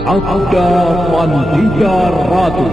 Sabda Pandita Ratu.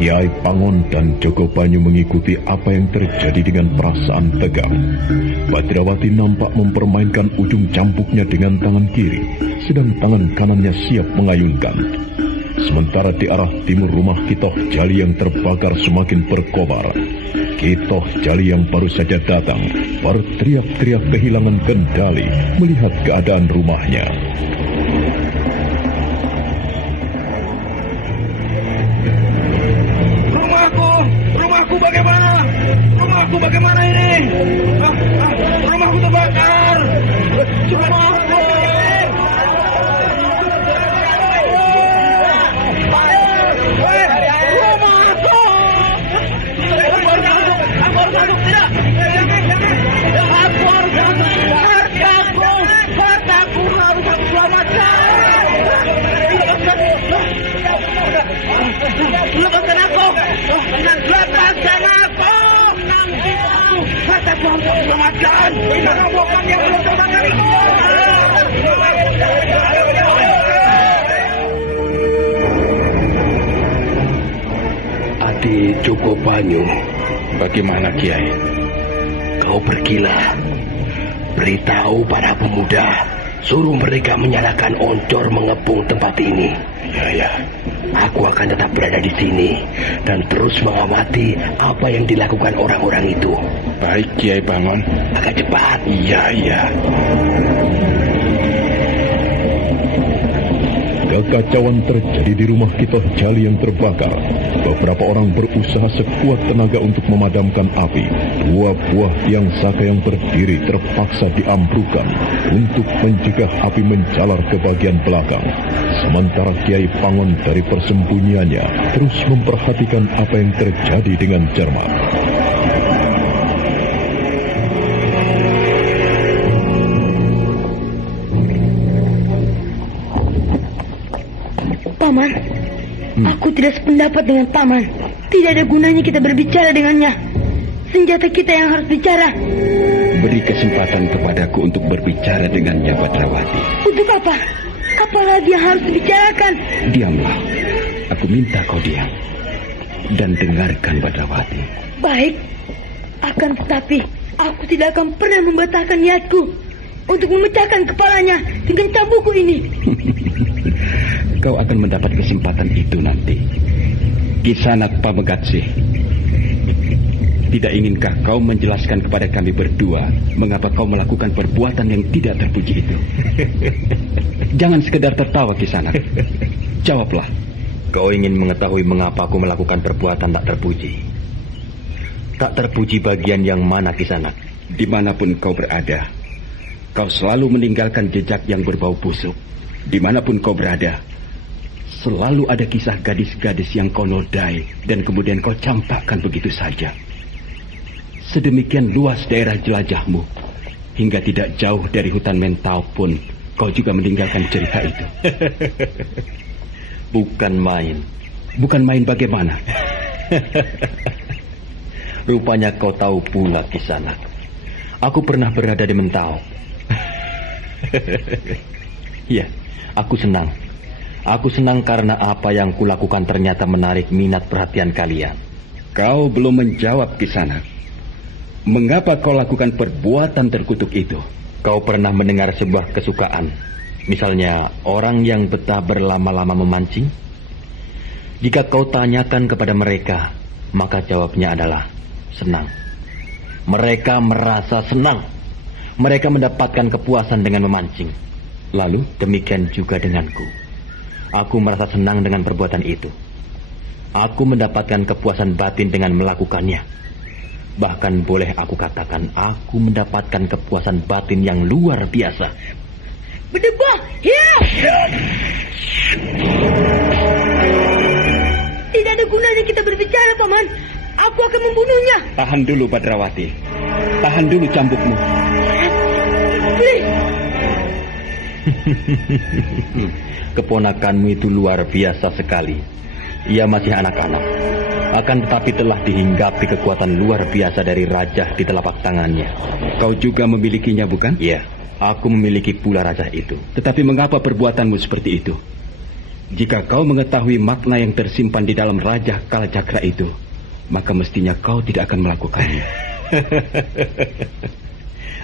Kiai Pangon dan Joko Banyu mengikuti apa yang terjadi dengan perasaan tegang. Badrawati nampak mempermainkan ujung cambuknya dengan tangan kiri, sedang tangan kanannya siap mengayunkan. Sementara di arah timur rumah Kitoh Jali yang terbakar semakin berkobar. Kitoh Jali yang baru saja datang, baru teriak-teriak kehilangan kendali melihat keadaan rumahnya. Rumahku bagaimana ini? Rumahku terbakar. Rumahku. Lepaskan aku! Lepaskan aku! Kataku harus diselamatkan! Bagaimana bukan yang belum terbakar itu? Adi Joko Banyu. Bagaimana, Kiai? Kau pergilah. Beritahu para pemuda. Suruh mereka menyalakan oncor mengepung tempat ini. Ya. Aku akan tetap berada di sini dan terus mengamati apa yang dilakukan orang-orang itu. Baik, Kiai Bangon. Agak cepat. Iya. Kekacauan terjadi di rumah Kitoh Jali yang terbakar. Beberapa orang berusaha sekuat tenaga untuk memadamkan api. Buah-buah tiang saka yang berdiri terpaksa diambrukkan untuk mencegah api menjalar ke bagian belakang. Sementara Kiai Pangon dari persembunyiannya terus memperhatikan apa yang terjadi dengan cermat. Paman, aku tidak sependapat dengan Paman. Tidak ada gunanya kita berbicara dengannya. Senjata kita yang harus bicara. Beri kesempatan kepadaku untuk berbicara dengannya, Badrawati. Untuk apa? Apalagi yang harus dibicarakan? Diamlah. Aku minta kau diam. Dan dengarkan, Badrawati. Baik. Akan tetapi, aku tidak akan pernah membatalkan niatku untuk memecahkan kepalanya dengan cambukku ini. Kau akan mendapat kesempatan itu nanti. Kisanak Pamegatsih. Tidak inginkah kau menjelaskan kepada kami berdua mengapa kau melakukan perbuatan yang tidak terpuji itu? Jangan sekedar tertawa, Kisanak. Jawablah. Kau ingin mengetahui mengapa aku melakukan perbuatan tak terpuji? Tak terpuji bagian yang mana, Kisanak? Dimanapun kau berada, kau selalu meninggalkan jejak yang berbau busuk. Dimanapun kau berada, selalu ada kisah gadis-gadis yang kau nodai dan kemudian kau campakkan begitu saja. Sedemikian luas daerah jelajahmu, hingga tidak jauh dari hutan Mentau pun kau juga meninggalkan cerita itu. Bukan main. Bukan main bagaimana? Rupanya kau tahu pula, Kisanak. Aku pernah berada di Mentau. Ya, aku senang. Aku senang karena apa yang kulakukan ternyata menarik minat perhatian kalian. Kau belum menjawab, Kisanak. Mengapa kau lakukan perbuatan terkutuk itu? Kau pernah mendengar sebuah kesukaan? Misalnya, orang yang betah berlama-lama memancing? Jika kau tanyakan kepada mereka, maka jawabnya adalah senang. Mereka merasa senang. Mereka mendapatkan kepuasan dengan memancing. Lalu, demikian juga denganku. Aku merasa senang dengan perbuatan itu. Aku mendapatkan kepuasan batin dengan melakukannya. Bahkan boleh aku katakan aku mendapatkan kepuasan batin yang luar biasa. Berdebah, ya! Tidak ada gunanya kita berbicara, Paman. Aku akan membunuhnya. Tahan dulu, Badrawati. Tahan dulu cambukmu. Keponakanmu itu luar biasa sekali. Ia masih anak-anak. Akan tetapi telah dihinggapi kekuatan luar biasa dari Rajah di telapak tangannya. Kau juga memilikinya, bukan? Iya, aku memiliki pula Rajah itu. Tetapi mengapa perbuatanmu seperti itu? Jika kau mengetahui makna yang tersimpan di dalam Rajah Kalacakra itu, maka mestinya kau tidak akan melakukannya.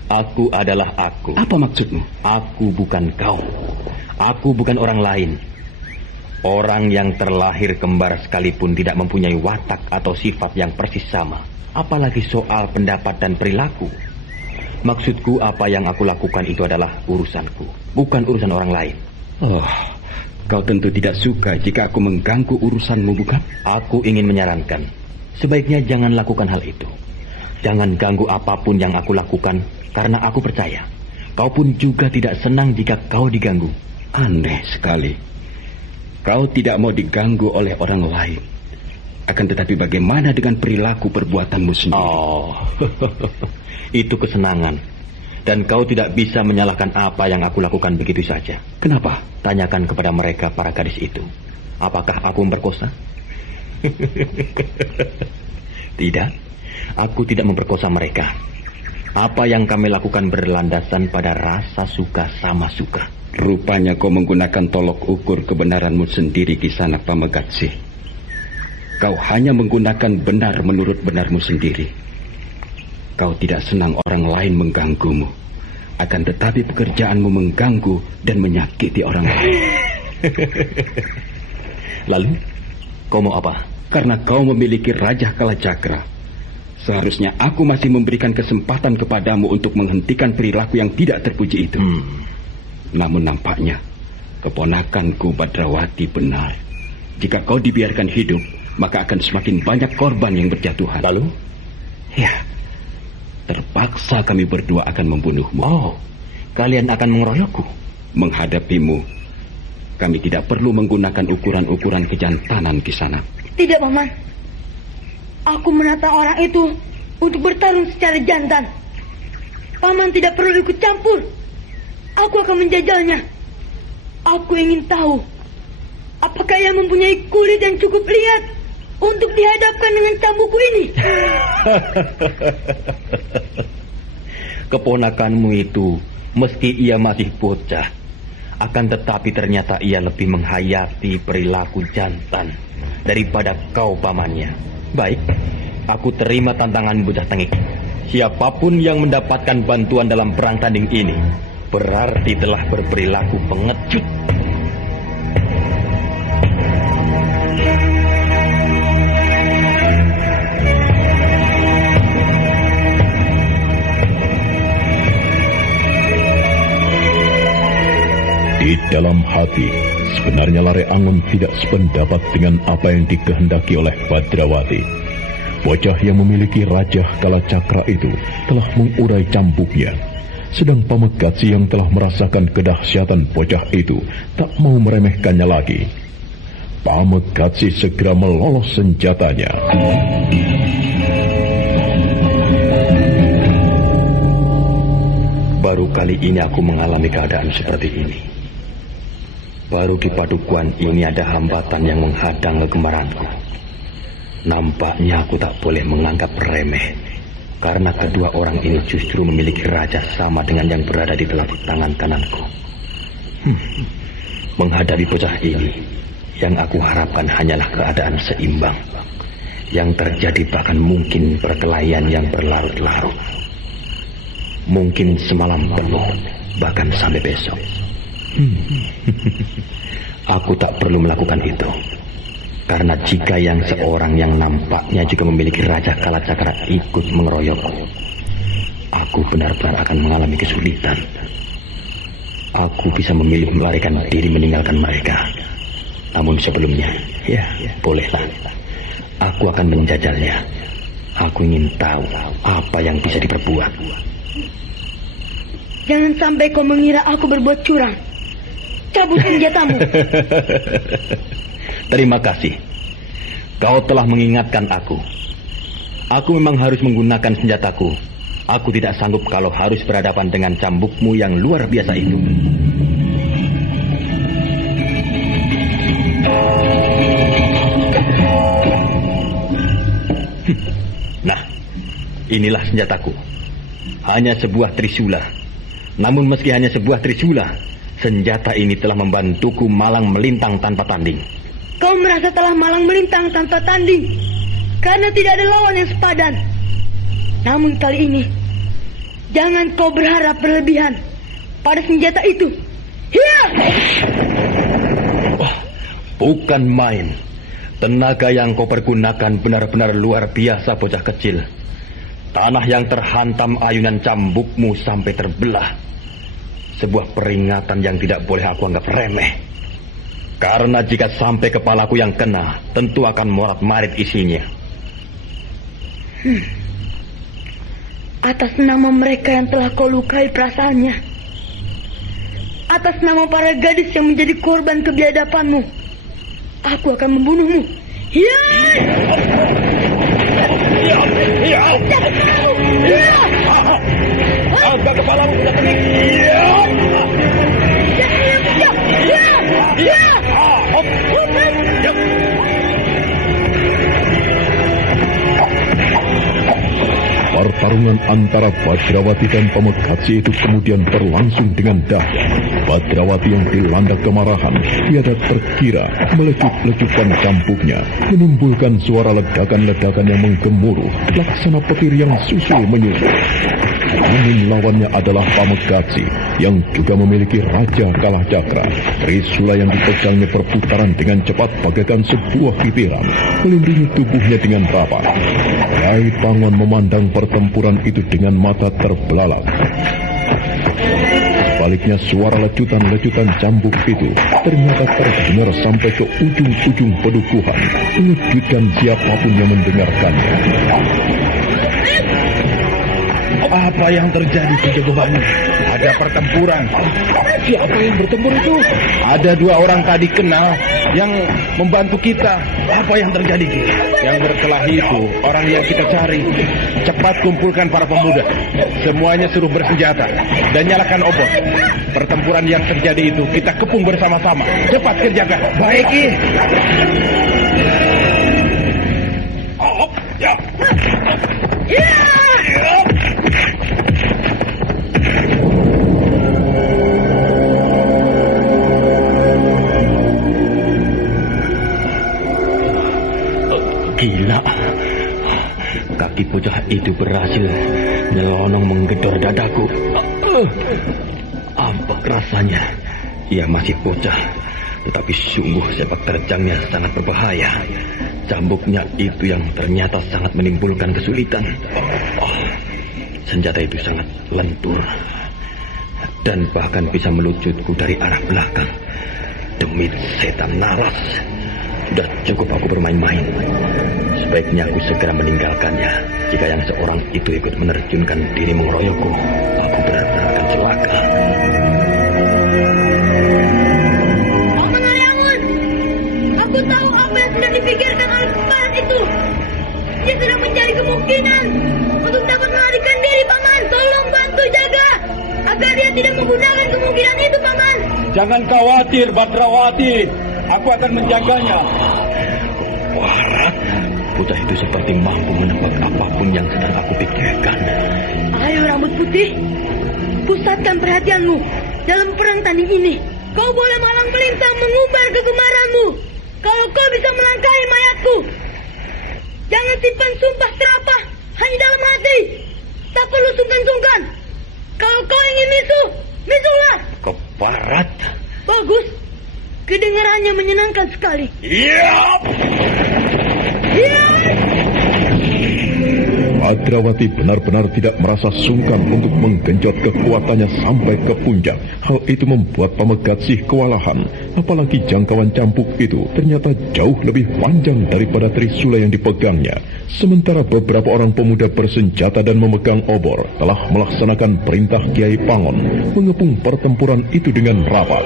Aku adalah aku. Apa maksudmu? Aku bukan kau. Aku bukan orang lain. Orang yang terlahir kembar sekalipun tidak mempunyai watak atau sifat yang persis sama. Apalagi soal pendapat dan perilaku. Maksudku, apa yang aku lakukan itu adalah urusanku, bukan urusan orang lain. Oh, kau tentu tidak suka jika aku mengganggu urusanmu, bukan? Aku ingin menyarankan, sebaiknya jangan lakukan hal itu. Jangan ganggu apapun yang aku lakukan, karena aku percaya kau pun juga tidak senang jika kau diganggu. Aneh sekali. Kau tidak mau diganggu oleh orang lain. Akan tetapi bagaimana dengan perilaku perbuatanmu sendiri? Oh, itu kesenangan. Dan kau tidak bisa menyalahkan apa yang aku lakukan begitu saja. Kenapa? Tanyakan kepada mereka, para gadis itu. Apakah aku memperkosa? Tidak, aku tidak memperkosa mereka. Apa yang kami lakukan berlandasan pada rasa suka sama suka. Rupanya kau menggunakan tolok ukur kebenaranmu sendiri, Kisanak Pamagatsi. Kau hanya menggunakan benar menurut benarmu sendiri. Kau tidak senang orang lain mengganggumu. Akan tetapi pekerjaanmu mengganggu dan menyakiti orang lain. Lalu, kau mau apa? Karena kau memiliki Rajah Kalacakra. Seharusnya aku masih memberikan kesempatan kepadamu untuk menghentikan perilaku yang tidak terpuji itu. Namun nampaknya keponakanku Badrawati benar. Jika kau dibiarkan hidup, maka akan semakin banyak korban yang berjatuhan. Lalu? Ya, terpaksa kami berdua akan membunuhmu. Oh, kalian akan mengeroyokku? Menghadapimu, kami tidak perlu menggunakan ukuran-ukuran kejantanan, Kisanak. Tidak, Paman. Aku menata orang itu untuk bertarung secara jantan. Paman tidak perlu ikut campur. Aku akan menjajalnya. Aku ingin tahu, apakah ia mempunyai kulit yang cukup lihat untuk dihadapkan dengan cambukku ini? Keponakanmu itu, meski ia masih bocah, akan tetapi ternyata ia lebih menghayati perilaku jantan daripada kau, pamannya. Baik, aku terima tantangan bocah tengik. Siapapun yang mendapatkan bantuan dalam perang tanding ini berarti telah berperilaku pengecut. Di dalam hati, sebenarnya Lare Angon tidak sependapat dengan apa yang dikehendaki oleh Badrawati. Bocah yang memiliki Rajah Kalacakra itu telah mengurai cambuknya. Sedang Pamagatsi yang telah merasakan kedahsyatan bocah itu tak mau meremehkannya lagi. Pamagatsi segera melolos senjatanya. Baru kali ini aku mengalami keadaan seperti ini. Baru di padukuan ini ada hambatan yang menghadang kegemaranku. Nampaknya aku tak boleh menganggap remeh. Karena kedua orang ini justru memiliki raja sama dengan yang berada di telapak tangan kananku. Menghadapi bocah ini, yang aku harapkan hanyalah keadaan seimbang. Yang terjadi bahkan mungkin perkelahian yang berlarut-larut. Mungkin semalam penuh, bahkan sampai besok. Aku tak perlu melakukan itu. Karena jika yang seorang yang nampaknya juga memiliki Rajah Kalacakra ikut mengeroyokku, aku benar-benar akan mengalami kesulitan. Aku bisa memilih melarikan diri meninggalkan mereka. Namun sebelumnya, ya bolehlah. Aku akan menjajalnya. Aku ingin tahu apa yang bisa diperbuat. Jangan sampai kau mengira aku berbuat curang. Cabut senjatamu. Terima kasih. Kau telah mengingatkan aku. Aku memang harus menggunakan senjataku. Aku tidak sanggup kalau harus berhadapan dengan cambukmu yang luar biasa itu. Nah, inilah senjataku. Hanya sebuah trisula. Namun meski hanya sebuah trisula, senjata ini telah membantuku malang melintang tanpa tanding. Kau merasa telah malang melintang tanpa tanding karena tidak ada lawan yang sepadan. Namun kali ini, jangan kau berharap berlebihan pada senjata itu. Hiya! Oh, bukan main. Tenaga yang kau pergunakan benar-benar luar biasa, bocah kecil. Tanah yang terhantam ayunan cambukmu sampai terbelah. Sebuah peringatan yang tidak boleh aku anggap remeh. Karena jika sampai kepalaku yang kena, tentu akan morat-marit isinya. Atas nama mereka yang telah kau lukai perasaannya, atas nama para gadis yang menjadi korban kebiadabanmu, aku akan membunuhmu. Yeay! Angkat kepalamu sudah kening. Pertarungan antara Badrawati dan Pamekatsi itu kemudian berlangsung dengan dahsyat. Badrawati yang dilanda kemarahan tiada terkira melecut-lecutkan cambuknya, menimbulkan suara ledakan-ledakan yang menggemuruh laksana petir yang susul menyusul. Namun lawannya adalah Pamekatsi yang juga memiliki Raja Kalah Cakra. Trisula yang dipegangnya berputaran dengan cepat bagaikan sebuah titiran, melindungi tubuhnya dengan rapat. Rai Pangon memandang pertempuran itu dengan mata terbelalak. Sebaliknya suara lecutan-lecutan cambuk itu ternyata terdengar sampai ke ujung-ujung pedukuhan, mengejutkan siapapun yang mendengarkannya. Apa yang terjadi di Jogobanyu? Ada pertempuran. Siapa yang bertempur itu? Ada dua orang tadi kenal yang membantu kita. Apa yang terjadi, Ki? Yang berkelahi itu orang yang kita cari. Cepat kumpulkan para pemuda. Semuanya suruh bersenjata dan nyalakan obor. Pertempuran yang terjadi itu kita kepung bersama-sama. Cepat kerjakan. Baik, Ki. Gila. Kaki bocah itu berhasil nyelonong menggedor dadaku. Apa rasanya? Ia masih bocah, tetapi sungguh sepak terjangnya sangat berbahaya. Cambuknya itu yang ternyata sangat menimbulkan kesulitan. Senjata itu sangat lentur dan bahkan bisa melucutku dari arah belakang. Demi setan naras, sudah cukup aku bermain-main. Sebaiknya aku segera meninggalkannya. Jika yang seorang itu ikut menerjunkan diri mengeroyokku, aku benar-benar akan celaka. Paman Ariangun, aku tahu apa yang sudah dipikirkan oleh kembaran itu. Dia sedang mencari kemungkinan untuk dapat melarikan diri, Paman. Tolong bantu jaga agar dia tidak menggunakan kemungkinan itu, Paman. Jangan khawatir, Badrawati. Aku akan menjaganya. Wah, bocah itu seperti mampu menebak apapun yang sedang aku pikirkan. Ayo rambut putih, pusatkan perhatianmu dalam perang tanding ini. Kau boleh malang melintang mengumbar kegemaranmu. Kalau kau bisa melangkahi mayatku, jangan simpan sumpah serapah hanya dalam hati. Tak perlu sungkan-sungkan. Kalau kau ingin misuh, misuhlah. Keparat. Bagus. Kedengarannya menyenangkan sekali. Badrawati benar-benar tidak merasa sungkan untuk menggenjot kekuatannya sampai ke puncak. Hal itu membuat Pamekatsi kewalahan. Apalagi jangkauan cambuk itu ternyata jauh lebih panjang daripada trisula yang dipegangnya. Sementara beberapa orang pemuda bersenjata dan memegang obor telah melaksanakan perintah Kiai Pangon mengepung pertempuran itu dengan rapat.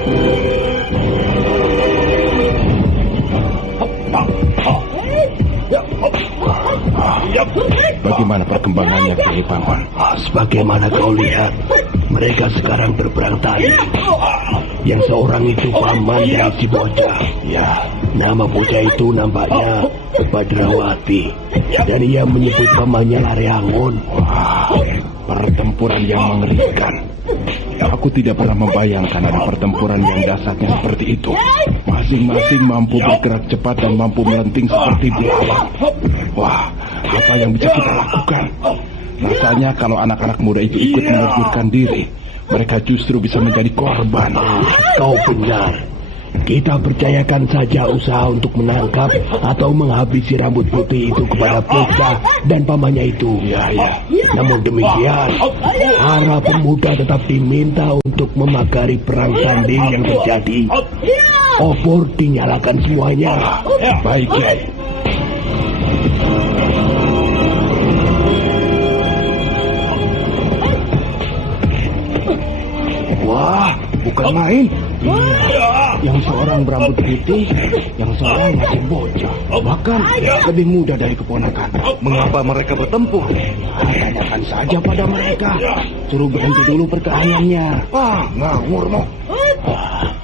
Bagaimana perkembangannya, Kiai Pangon? Sebagaimana kau lihat, mereka sekarang berperang tadi. Yang seorang itu paman dari si bocah. Ya, nama bocah itu nampaknya Badrawati. Dan ia menyebut pamannya Laryangun. Wah, pertempuran yang mengerikan. Aku tidak pernah membayangkan ada pertempuran yang dahsyatnya seperti itu. Masing-masing mampu bergerak cepat dan mampu melenting seperti belalang. Wah, apa yang bisa kita lakukan? Rasanya kalau anak-anak muda itu ikut menerjunkan diri, mereka justru bisa menjadi korban. Kau benar. Kita percayakan saja usaha untuk menangkap atau menghabisi rambut putih itu kepada bocah dan pamannya itu. Ya. Namun demikian, para pemuda tetap diminta untuk memagari perang tanding yang terjadi. Obor dinyalakan semuanya. Baik, Kiai. Wah, bukan main. Yang seorang berambut putih, yang seorang masih bocah. Bahkan lebih muda dari keponakan. Mengapa mereka bertempur? Tanyakan saja pada mereka. Suruh berhenti dulu perkelahiannya. Ngawur mo.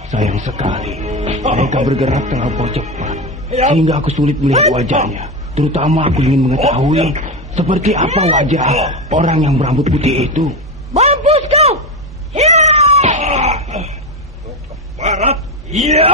Sayang sekali. Mereka bergerak terlalu cepat, sehingga aku sulit melihat wajahnya. Terutama aku ingin mengetahui seperti apa wajah orang yang berambut putih itu. Mampus kau! Ya! Barat, iya.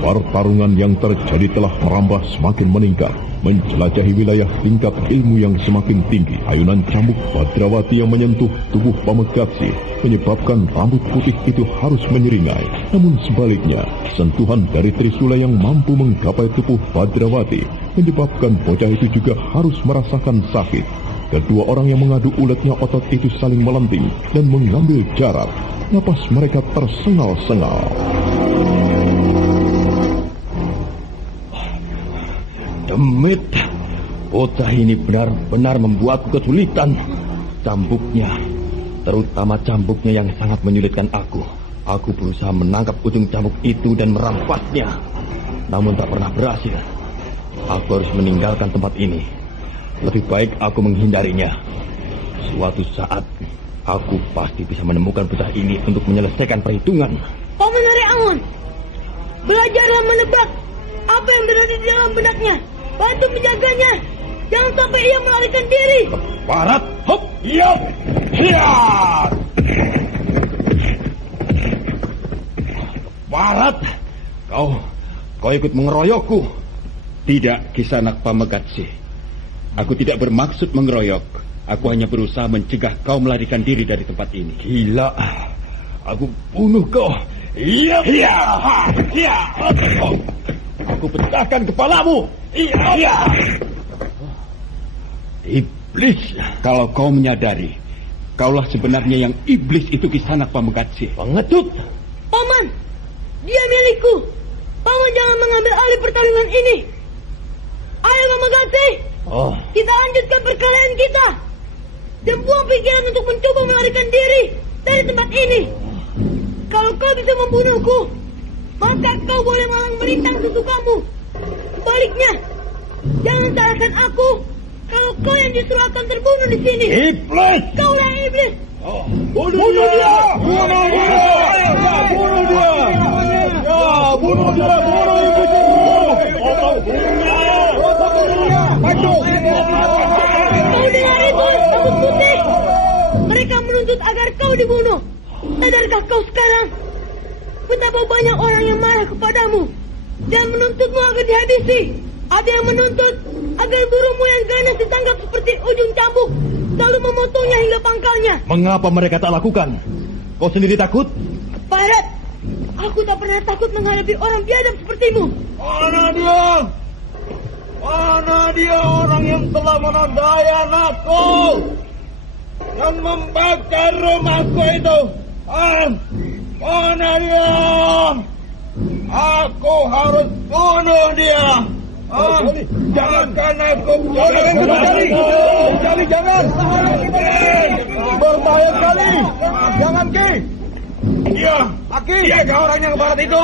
Pertarungan yang terjadi telah merambah semakin meningkat, menjelajahi wilayah tingkat ilmu yang semakin tinggi. Ayunan cambuk Badrawati yang menyentuh tubuh Pamegatsi menyebabkan rambut putih itu harus menyeringai. Namun sebaliknya, sentuhan dari trisula yang mampu menggapai tubuh Badrawati menyebabkan bocah itu juga harus merasakan sakit. Kedua orang yang mengadu uletnya otot itu saling melenting dan mengambil jarak. Napas mereka tersengal-sengal. Demit, bocah ini benar-benar membuatku kesulitan. Cambuknya, terutama cambuknya yang sangat menyulitkan aku. Aku berusaha menangkap ujung cambuk itu dan merampasnya, namun tak pernah berhasil. Aku harus meninggalkan tempat ini. Lebih baik aku menghindarinya. Suatu saat, aku pasti bisa menemukan bocah ini untuk menyelesaikan perhitungan. Paman Laryangun, belajarlah menebak apa yang berada di dalam benaknya. Bantu menjaganya. Jangan sampai ia melarikan diri. Barat, Hop, iya. Iya. Barat, kau ikut mengeroyokku. Tidak, Kisanak Pamegatsi. Aku tidak bermaksud mengeroyok. Aku hanya berusaha mencegah kau melarikan diri dari tempat ini. Gila, aku bunuh kau. Iya. Iya. Iya. Aku pecahkan kepalamu. Iya. Iblis. Kalau kau menyadari, kaulah sebenarnya yang iblis itu, Kisanak Pamegatsi. Pengecut. Paman, dia milikku. Paman jangan mengambil alih pertarungan ini. Ayo Pamegatsi, kita lanjutkan perkelahian kita. Dan buang pikiran untuk mencoba melarikan diri dari tempat ini. Kalau kau bisa membunuhku, maka kau boleh malang melintang sesukamu. Sebaliknya, jangan salahkan aku kalau kau yang justru akan terbunuh di sini. Iblis. Kaulah iblis. Bunuh dia. Bunuh dia. Bunuh dia. Ya, bunuh dia. Bunuh iblis itu. Kau dengar itu, rambut putih. Mereka menuntut agar kau dibunuh. Sadarkah kau sekarang betapa banyak orang yang marah kepadamu dan menuntutmu agar dihabisi? Ada yang menuntut agar burungmu yang ganas ditangkap seperti ujung cambuk, lalu memotongnya hingga pangkalnya. Mengapa mereka tak lakukan? Kau sendiri takut? Barat, aku tak pernah takut menghadapi orang biadab sepertimu. Mana dia? Mana dia orang yang telah menodai anakku? dan membakar rumahku itu. Mana dia? Aku harus bunuh dia. Jangan aku jangan. Berbahaya sekali. Jangan Ki. Iya, Aki. Iya kau orang yang barat itu.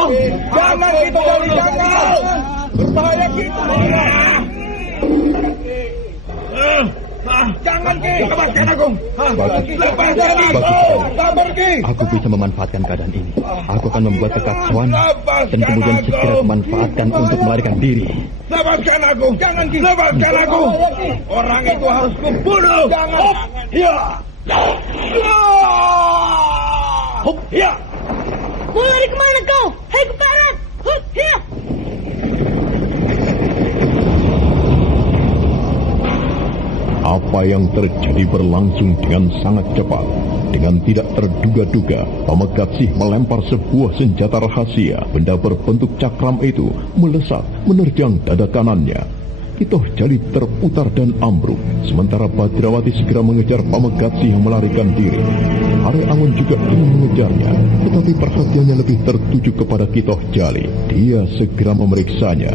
Jangan kita Gali, jangan. Berbahaya kita. Jangan Ki. Lepaskan aku. Lepaskan aku. Sabar Ki. Aku bisa memanfaatkan keadaan ini. Aku akan membuat kekacauan dan kemudian segera memanfaatkan untuk melarikan diri. Lepaskan aku. Jangan Ki. Lepaskan aku. Orang itu harus kubunuh. Jangan. Ya. Ya. Mau lari kemana kau? Hei keparat. Ya. Apa yang terjadi berlangsung dengan sangat cepat. Dengan tidak terduga-duga, Pamekatsih melempar sebuah senjata rahasia. Benda berbentuk cakram itu melesat menerjang dada kanannya. Kitoh Jali terputar dan ambruk, sementara Badrawati segera mengejar Pamekatsih yang melarikan diri. Are Angon juga ingin mengejarnya, tetapi perhatiannya lebih tertuju kepada Kitoh Jali. Dia segera memeriksanya.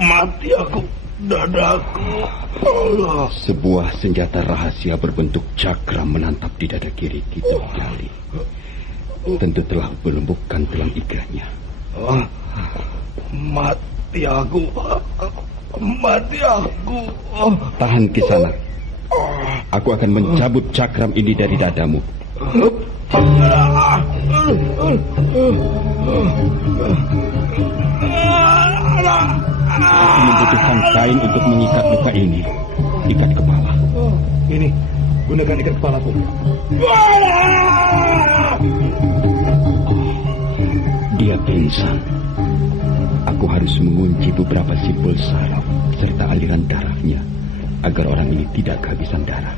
Mati aku, dadaku. Sebuah senjata rahasia berbentuk cakram menantap di dada kiri Kitoh Jali. Tentu telah melumpuhkan tulang iganya. Mati aku. Tahan Kisanak. Aku akan mencabut cakram ini dari dadamu. Aku membutuhkan kain untuk mengikat luka ini. Ikat kepala. Ini, gunakan ikat kepalaku. Dia pingsan. Aku harus mengunci beberapa simpul saraf serta aliran darahnya agar orang ini tidak kehabisan darah.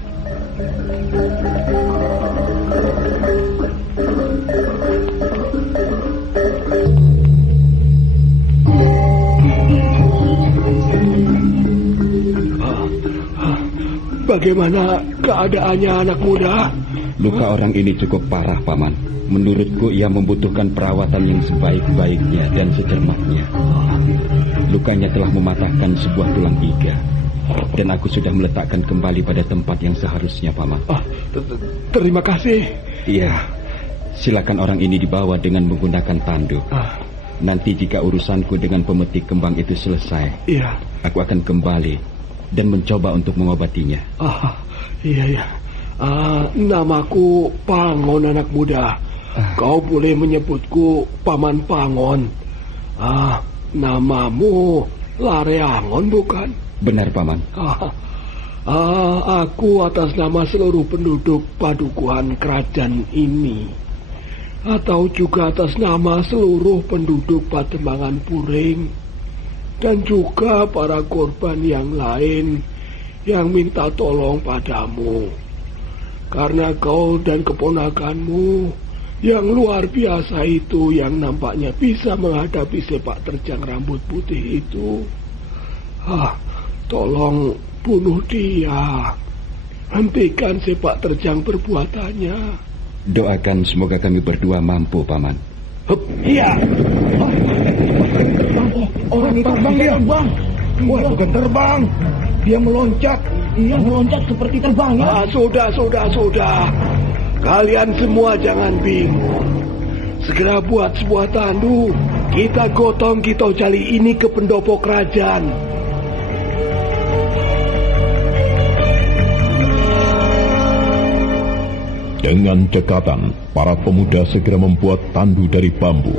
Bagaimana keadaannya anak muda? Luka orang ini cukup parah, Paman. Menurutku ia membutuhkan perawatan yang sebaik-baiknya dan secermatnya. Lukanya telah mematahkan sebuah tulang iga. Dan aku sudah meletakkan kembali pada tempat yang seharusnya, Paman. Terima kasih. Iya, silakan orang ini dibawa dengan menggunakan tanduk. Nanti jika urusanku dengan pemetik kembang itu selesai, Iya. aku akan kembali dan mencoba untuk mengobatinya. Iya. Namaku Pangon anak muda. Kau boleh menyebutku Paman Pangon. Namamu Lareangon bukan? Benar, Paman. Aku atas nama seluruh penduduk padukuhan kerajaan ini, atau juga atas nama seluruh penduduk Pademangan Puring, dan juga para korban yang lain yang minta tolong padamu. Karena kau dan keponakanmu yang luar biasa itu yang nampaknya bisa menghadapi sepak terjang rambut putih itu. Tolong bunuh dia. Hentikan sepak terjang perbuatannya. Doakan semoga kami berdua mampu, Paman. Iya. Orang itu terbang dia. Wah, bukan terbang. Dia meloncat. Iya, meloncat seperti terbang ya. Sudah. Kalian semua jangan bingung. Segera buat sebuah tandu. Kita gotong Kitoh Jali ini ke pendopo kerajaan. Dengan cekatan, para pemuda segera membuat tandu dari bambu.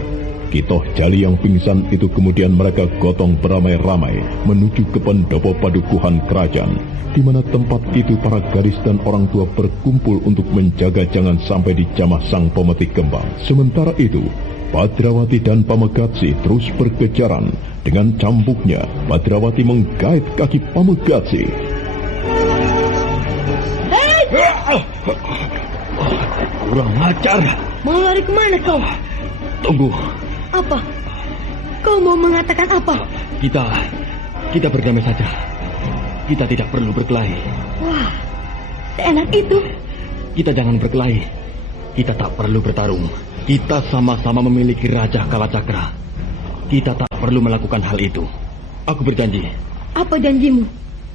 Kitoh Jali yang pingsan itu kemudian mereka gotong beramai-ramai menuju ke pendopo padukuhan kerajaan, di mana tempat itu para gadis dan orang tua berkumpul untuk menjaga jangan sampai dijamah sang pemetik kembang. Sementara itu, Badrawati dan Pamekatsih terus berkejaran. Dengan cambuknya, Badrawati menggait kaki Pamekatsih. Kurang ajar. Mau lari kemana kau? Tunggu. Apa? Kau mau mengatakan apa? Kita berdamai saja. Kita tidak perlu berkelahi. Wah, seenak itu. Kita jangan berkelahi. Kita tak perlu bertarung. Kita sama-sama memiliki Raja Kalacakra. Kita tak perlu melakukan hal itu. Aku berjanji. Apa janjimu?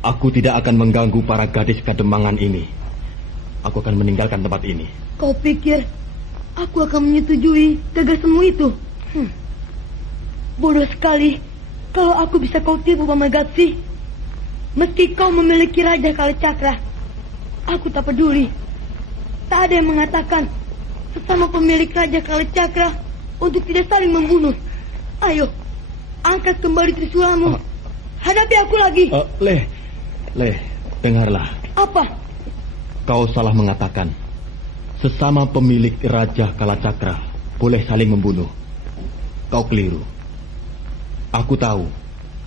Aku tidak akan mengganggu para gadis Kademangan ini. Aku akan meninggalkan tempat ini. Kau pikir aku akan menyetujui gagasanmu itu? Bodoh sekali kalau aku bisa kau tipu, Paman Gatsi. Meski kau memiliki Raja Kalacakra, aku tak peduli. Tak ada yang mengatakan sesama pemilik Raja Kalacakra untuk tidak saling membunuh. Ayo, angkat kembali trisulamu. Hadapi aku lagi. Leh, dengarlah. Apa? Kau salah mengatakan sesama pemilik Raja Kalacakra boleh saling membunuh. Kau keliru. Aku tahu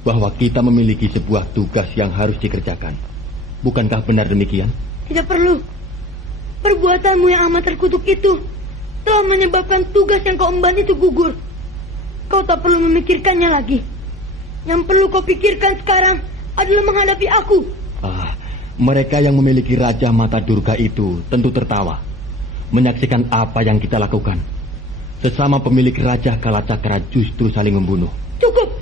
bahwa kita memiliki sebuah tugas yang harus dikerjakan. Bukankah benar demikian? Tidak perlu. Perbuatanmu yang amat terkutuk itu telah menyebabkan tugas yang kau emban itu gugur. Kau tak perlu memikirkannya lagi. Yang perlu kau pikirkan sekarang adalah menghadapi aku. Mereka yang memiliki Raja Mata Durga itu tentu tertawa menyaksikan apa yang kita lakukan. Sesama pemilik Raja Kalacakra justru saling membunuh. Cukup.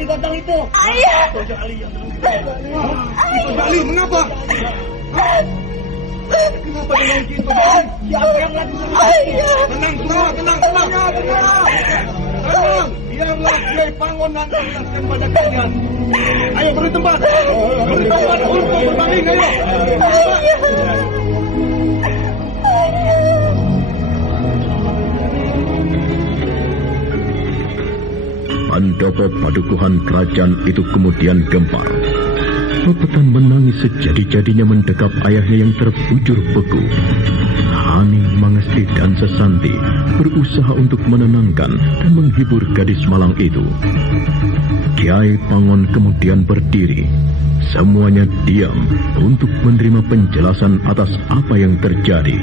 Gotong itu. Ayah. Ali, mengapa? Kenapa dengan gitu? Siapa yang lakukan? Ayah. Tenang. Biarlah Kiai Pangon nanti menjelaskan pada kalian. Ayo beri tempat. Beri tempat untuk berbaring. Ayo. Pandopo padukuhan kerajaan itu kemudian gempar. Pepetan menangis sejadi-jadinya mendekap ayahnya yang terbujur beku. Hani, Mangesti, dan Sesanti berusaha untuk menenangkan dan menghibur gadis malang itu. Kiai Pangon kemudian berdiri. Semuanya diam untuk menerima penjelasan atas apa yang terjadi.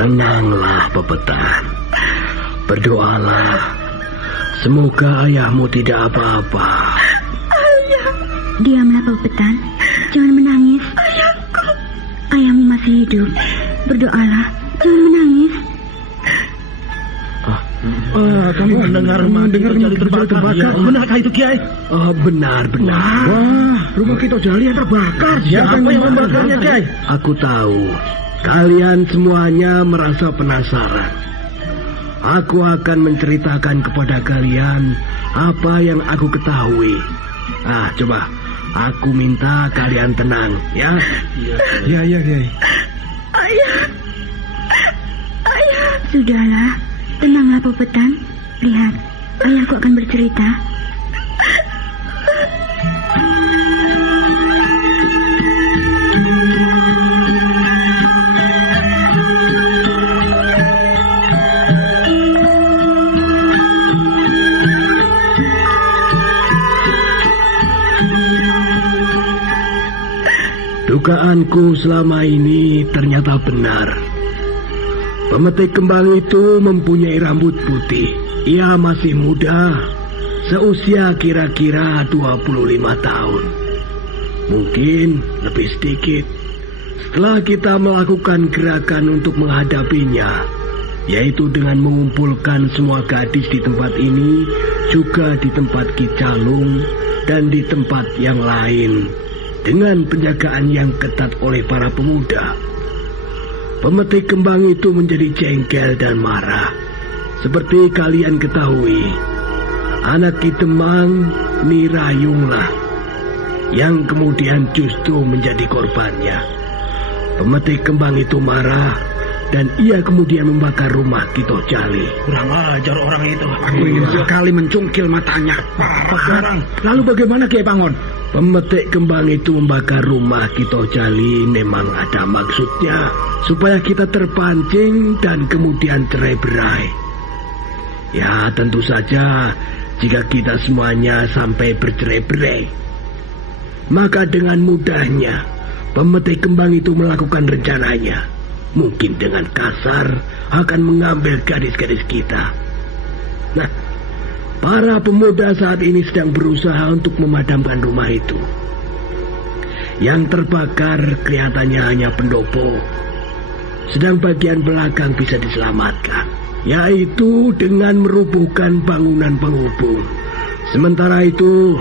Tenanglah, Pepetan. Berdoalah. Semoga ayahmu tidak apa-apa. Ayah. Diamlah, Pepetan. Jangan menangis. Ayahku. Ayahmu masih hidup. Berdoalah. Jangan menangis. Kami mendengar terjadi terbakar. Ya. Benarkah itu, Kiai? Benar. Wah, rumah kita Jalian terbakar. Siapa yang membakarnya, Kiai? Aku tahu. Kalian semuanya merasa penasaran. Aku akan menceritakan kepada kalian apa yang aku ketahui. Coba. Aku minta kalian tenang, ya? Iya. Ayah. Sudahlah. Tenanglah, Pepetan. Lihat, ayahku akan bercerita. Dugaanku selama ini ternyata benar. Pemetik kembang itu mempunyai rambut putih. Ia masih muda, seusia kira-kira 25 tahun. Mungkin lebih sedikit. Setelah kita melakukan gerakan untuk menghadapinya, yaitu dengan mengumpulkan semua gadis di tempat ini, juga di tempat Ki Calung, dan di tempat yang lain, dengan penjagaan yang ketat oleh para pemuda. Pemetik kembang itu menjadi jengkel dan marah. Seperti kalian ketahui, anak Ki Demang, Nirayunglah yang kemudian justru menjadi korbannya. Pemetik kembang itu marah dan ia kemudian membakar rumah Ki Tojali. Kurang ajar orang itu. Aku ingin sekali mencungkil matanya. Parah. Lalu bagaimana Kiai Pangon? Pemetik kembang itu membakar rumah Ki Tojali memang ada maksudnya, supaya kita terpancing dan kemudian cerai-berai. Ya, tentu saja jika kita semuanya sampai bercerai-berai, maka dengan mudahnya pemetik kembang itu melakukan rencananya. Mungkin dengan kasar akan mengambil gadis-gadis kita. Nah, para pemuda saat ini sedang berusaha untuk memadamkan rumah itu. Yang terbakar kelihatannya hanya pendopo, sedang bagian belakang bisa diselamatkan, yaitu dengan merubuhkan bangunan penghubung. Sementara itu,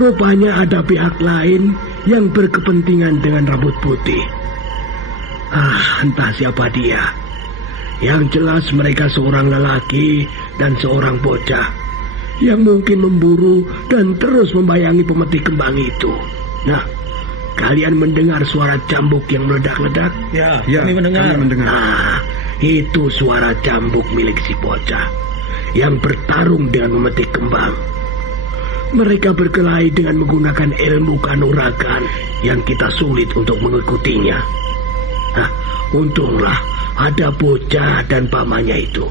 rupanya ada pihak lain yang berkepentingan dengan rambut putih. Entah siapa dia. Yang jelas mereka seorang lelaki dan seorang bocah yang mungkin memburu dan terus membayangi pemetik kembang itu. Nah, kalian mendengar suara cambuk yang meledak-ledak? Ya, kami mendengar. Nah, itu suara cambuk milik si bocah yang bertarung dengan pemetik kembang. Mereka berkelahi dengan menggunakan ilmu kanuragan yang kita sulit untuk mengikutinya. Nah, untunglah ada bocah dan pamannya itu.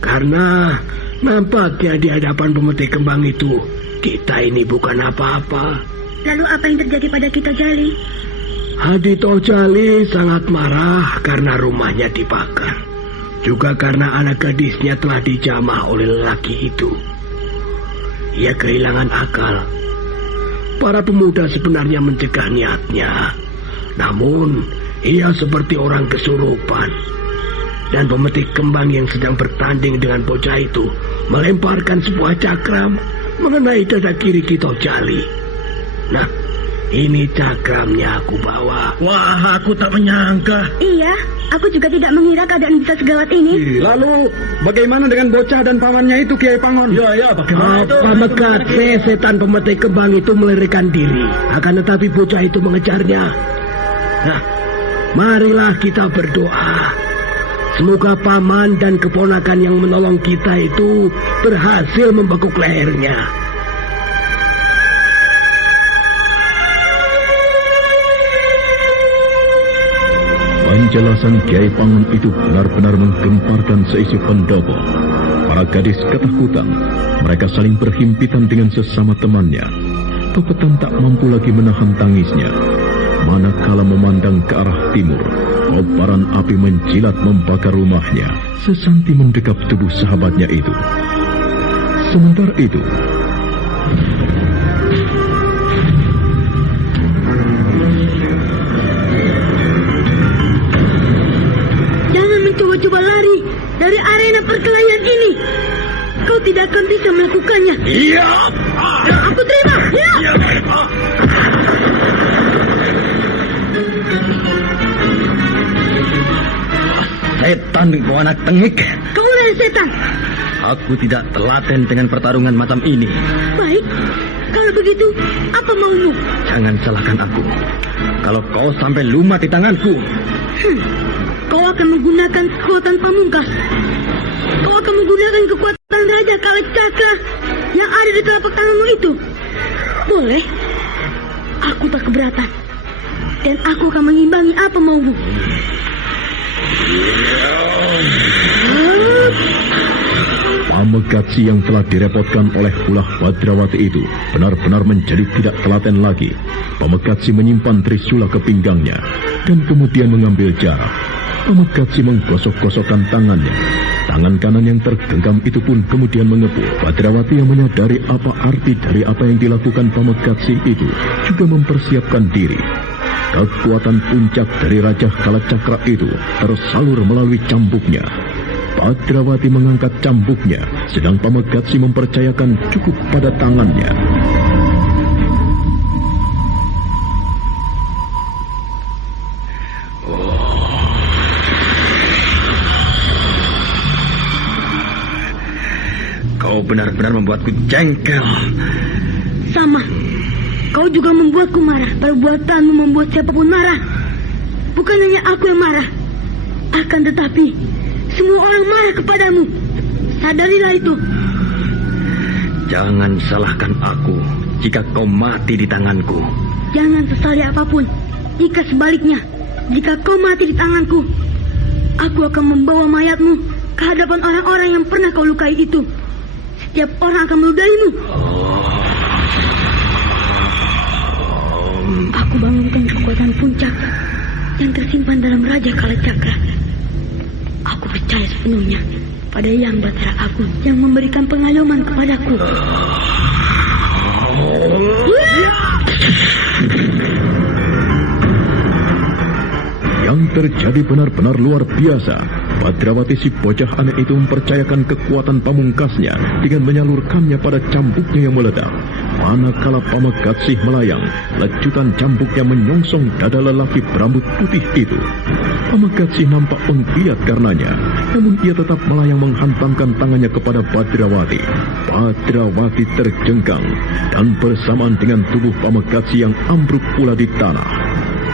Karena nampaknya di hadapan pemetik kembang itu, kita ini bukan apa-apa. Lalu apa yang terjadi pada Ki Tojali? Hadi Tojali sangat marah karena rumahnya dibakar. Juga karena anak gadisnya telah dijamah oleh lelaki itu. Ia kehilangan akal. Para pemuda sebenarnya mencegah niatnya. Namun, ia seperti orang kesurupan. Dan pemetik kembang yang sedang bertanding dengan bocah itu melemparkan sebuah cakram mengenai dada kiri Ki Tojali. Nah, ini cakramnya aku bawa. Wah, aku tak menyangka. Iya, aku juga tidak mengira keadaan bisa segawat ini. Lalu bagaimana dengan bocah dan pamannya itu, Kiai Pangon? Ya, bagaimana itu? Pamekat setan pemetik kembang itu melarikan diri. Akan tetapi bocah itu mengejarnya. Nah, marilah kita berdoa. Semoga paman dan keponakan yang menolong kita itu berhasil membekuk lehernya. Penjelasan Kiai Pangon itu benar-benar menggemparkan seisi pendopo. Para gadis ketakutan. Mereka saling berhimpitan dengan sesama temannya. Pepetan tak mampu lagi menahan tangisnya. Manakala memandang ke arah timur, kobaran api menjilat membakar rumahnya. Sesanti mendekap tubuh sahabatnya itu. Sementara itu, jangan mencoba-coba lari dari arena perkelahian ini. Kau tidak akan bisa melakukannya. Iya. Aku terima. Ya. Setan kau anak tengik. Kau adalah setan. Aku tidak telaten dengan pertarungan macam ini. Baik, kalau begitu, apa maumu? Jangan salahkan aku. Kalau kau sampai lumat di tanganku, Kau akan menggunakan kekuatan pamungkas. Kau akan menggunakan kekuatan Raja Kala Cakra yang ada di telapak tanganmu itu. Boleh. Aku tak keberatan. Dan aku akan mengimbangi apa maumu. Pamegatsi yang telah direpotkan oleh ulah Badrawati itu benar-benar menjadi tidak telaten lagi. Pamegatsi menyimpan trisula ke pinggangnya dan kemudian mengambil jarak. Pamegatsi menggosok-gosokkan tangannya. Tangan kanan yang tergenggam itu pun kemudian mengepul. Badrawati yang menyadari apa arti dari apa yang dilakukan Pamegatsi itu juga mempersiapkan diri. Kekuatan puncak dari Raja Kalacakra itu tersalur melalui cambuknya. Badrawati mengangkat cambuknya, sedang Pamegatsi mempercayakan cukup pada tangannya. Kau benar-benar membuatku jengkel. Sama. Kau juga membuatku marah. Perbuatanmu membuat siapapun marah. Bukan hanya aku yang marah. Akan tetapi, semua orang marah kepadamu. Sadarilah itu. Jangan salahkan aku jika kau mati di tanganku. Jangan sesali apapun. Jika sebaliknya, jika kau mati di tanganku, aku akan membawa mayatmu ke hadapan orang-orang yang pernah kau lukai itu. Setiap orang akan meludaimu. Aku bangunkan kekuatan puncak yang tersimpan dalam Raja Kalacakra. Aku percaya sepenuhnya pada Yang Batara Agung yang memberikan pengayuman kepadaku. Yang terjadi benar-benar luar biasa. Badrawati si bocah aneh itu mempercayakan kekuatan pamungkasnya dengan menyalurkannya pada cambuknya yang meledak. Manakala Pamegatsi melayang, lecutan cambuknya menyongsong dada lelaki berambut putih itu. Pamegatsi nampak menggeliat karenanya, namun ia tetap melayang menghantamkan tangannya kepada Badrawati. Badrawati terjengkang, dan bersamaan dengan tubuh Pamegatsi yang ambruk pula di tanah.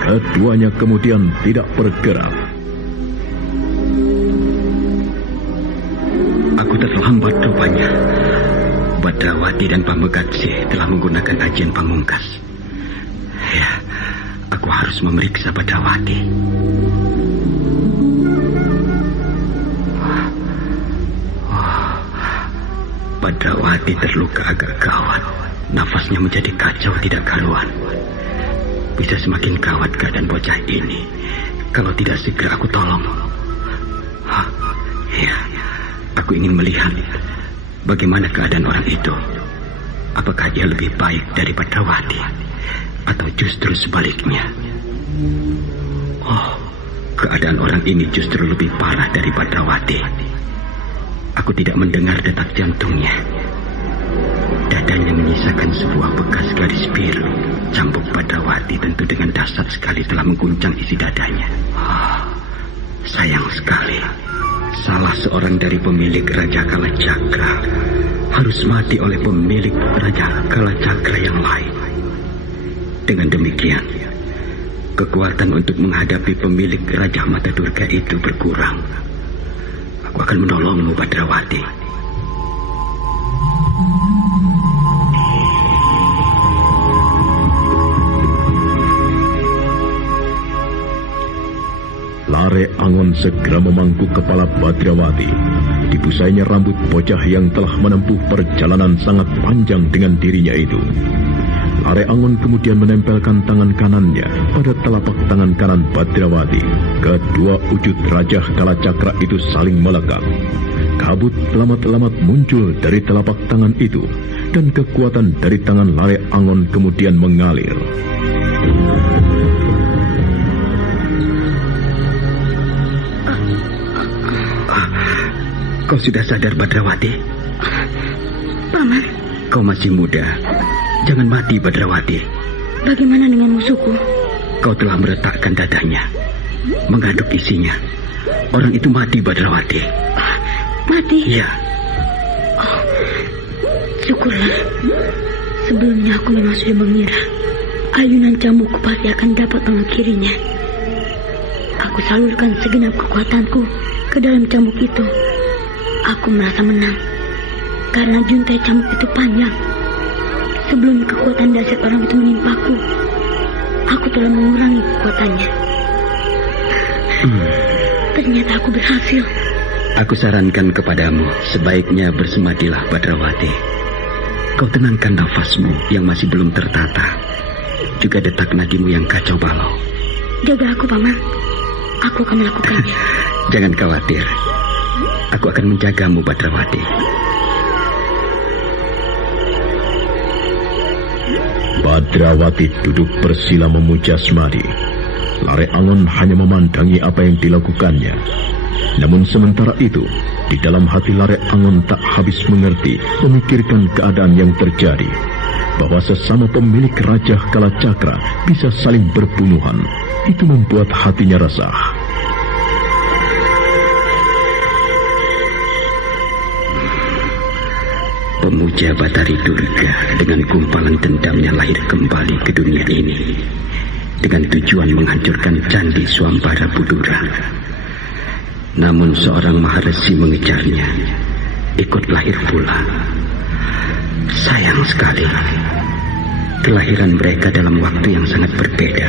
Keduanya kemudian tidak bergerak. Aku terlambat rupanya. Badrawati dan Pamegatsi telah menggunakan ajian pamungkas. Ya, aku harus memeriksa Badrawati. Badrawati terluka agak gawat. Nafasnya menjadi kacau tidak karuan. Bisa semakin gawat keadaan bocah ini kalau tidak segera aku tolong. Ya, aku ingin melihat bagaimana keadaan orang itu. Apakah dia lebih baik dari Badrawati atau justru sebaliknya? Oh, keadaan orang ini justru lebih parah dari Badrawati. Aku tidak mendengar detak jantungnya. Dadanya menyisakan sebuah bekas garis biru. Cambuk Badrawati tentu dengan dahsyat sekali telah mengguncang isi dadanya. Sayang sekali. Salah seorang dari pemilik Raja Kalacakra harus mati oleh pemilik Raja Kalacakra yang lain. Dengan demikian, kekuatan untuk menghadapi pemilik Raja Mata Durga itu berkurang. Aku akan menolongmu, Badrawati. Lare Angon segera memangku kepala Badrawati. Dibusainya rambut bocah yang telah menempuh perjalanan sangat panjang dengan dirinya itu. Lare Angon kemudian menempelkan tangan kanannya pada telapak tangan kanan Badrawati. Kedua wujud Raja Kalacakra itu saling melekat. Kabut lamat-lamat muncul dari telapak tangan itu, dan kekuatan dari tangan Lare Angon kemudian mengalir. Kau sudah sadar, Badrawati? Paman. Kau masih muda. Jangan mati, Badrawati. Bagaimana dengan musuhku? Kau telah meretakkan dadanya, mengaduk isinya. Orang itu mati, Badrawati. Mati? Iya. Oh, syukurlah. Sebelumnya aku memang sudah mengira ayunan cambukku pasti akan dapat mengakhirinya. Aku salurkan segenap kekuatanku ke dalam cambuk itu. Aku merasa menang karena juntai cambuk itu panjang. Sebelum kekuatan dahsyat orang itu menimpaku, aku telah mengurangi kekuatannya. Ternyata aku berhasil. Aku sarankan kepadamu, sebaiknya bersemadilah, Badrawati. Kau tenangkan nafasmu yang masih belum tertata, juga detak nadimu yang kacau balau. Jaga aku, Paman. Aku akan melakukannya. Jangan khawatir. Aku akan menjagamu, Badrawati. Badrawati duduk bersila memuja semadi. Lare Angon hanya memandangi apa yang dilakukannya. Namun sementara itu, di dalam hati Lare Angon tak habis mengerti memikirkan keadaan yang terjadi, bahwa sesama pemilik Raja Kalacakra bisa saling berbunuhan. Itu membuat hatinya resah. Pemuja Batari Durga dengan gumpalan dendamnya lahir kembali ke dunia ini dengan tujuan menghancurkan Candi Swambara Budura. Namun seorang maharesi mengejarnya, ikut lahir pula. Sayang sekali, kelahiran mereka dalam waktu yang sangat berbeda.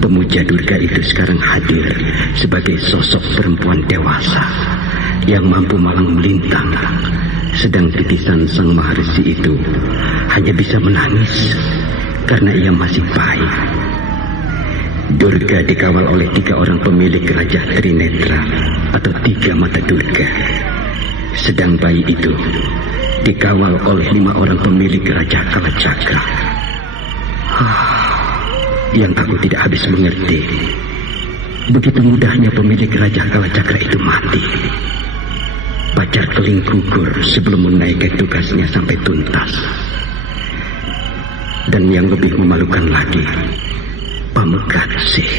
Pemuja Durga itu sekarang hadir sebagai sosok perempuan dewasa yang mampu malang melintang, sedang titisan sang maharesi itu hanya bisa menangis karena ia masih bayi. Durga dikawal oleh 3 orang pemilik Raja Trinetra atau 3 mata Durga, sedang bayi itu dikawal oleh 5 orang pemilik Raja Kalacakra. Yang aku tidak habis mengerti, begitu mudahnya pemilik Raja Kalacakra itu mati. Pacar Keling gugur sebelum menaikkan tugasnya sampai tuntas. Dan yang lebih memalukan lagi, Pamekarsih.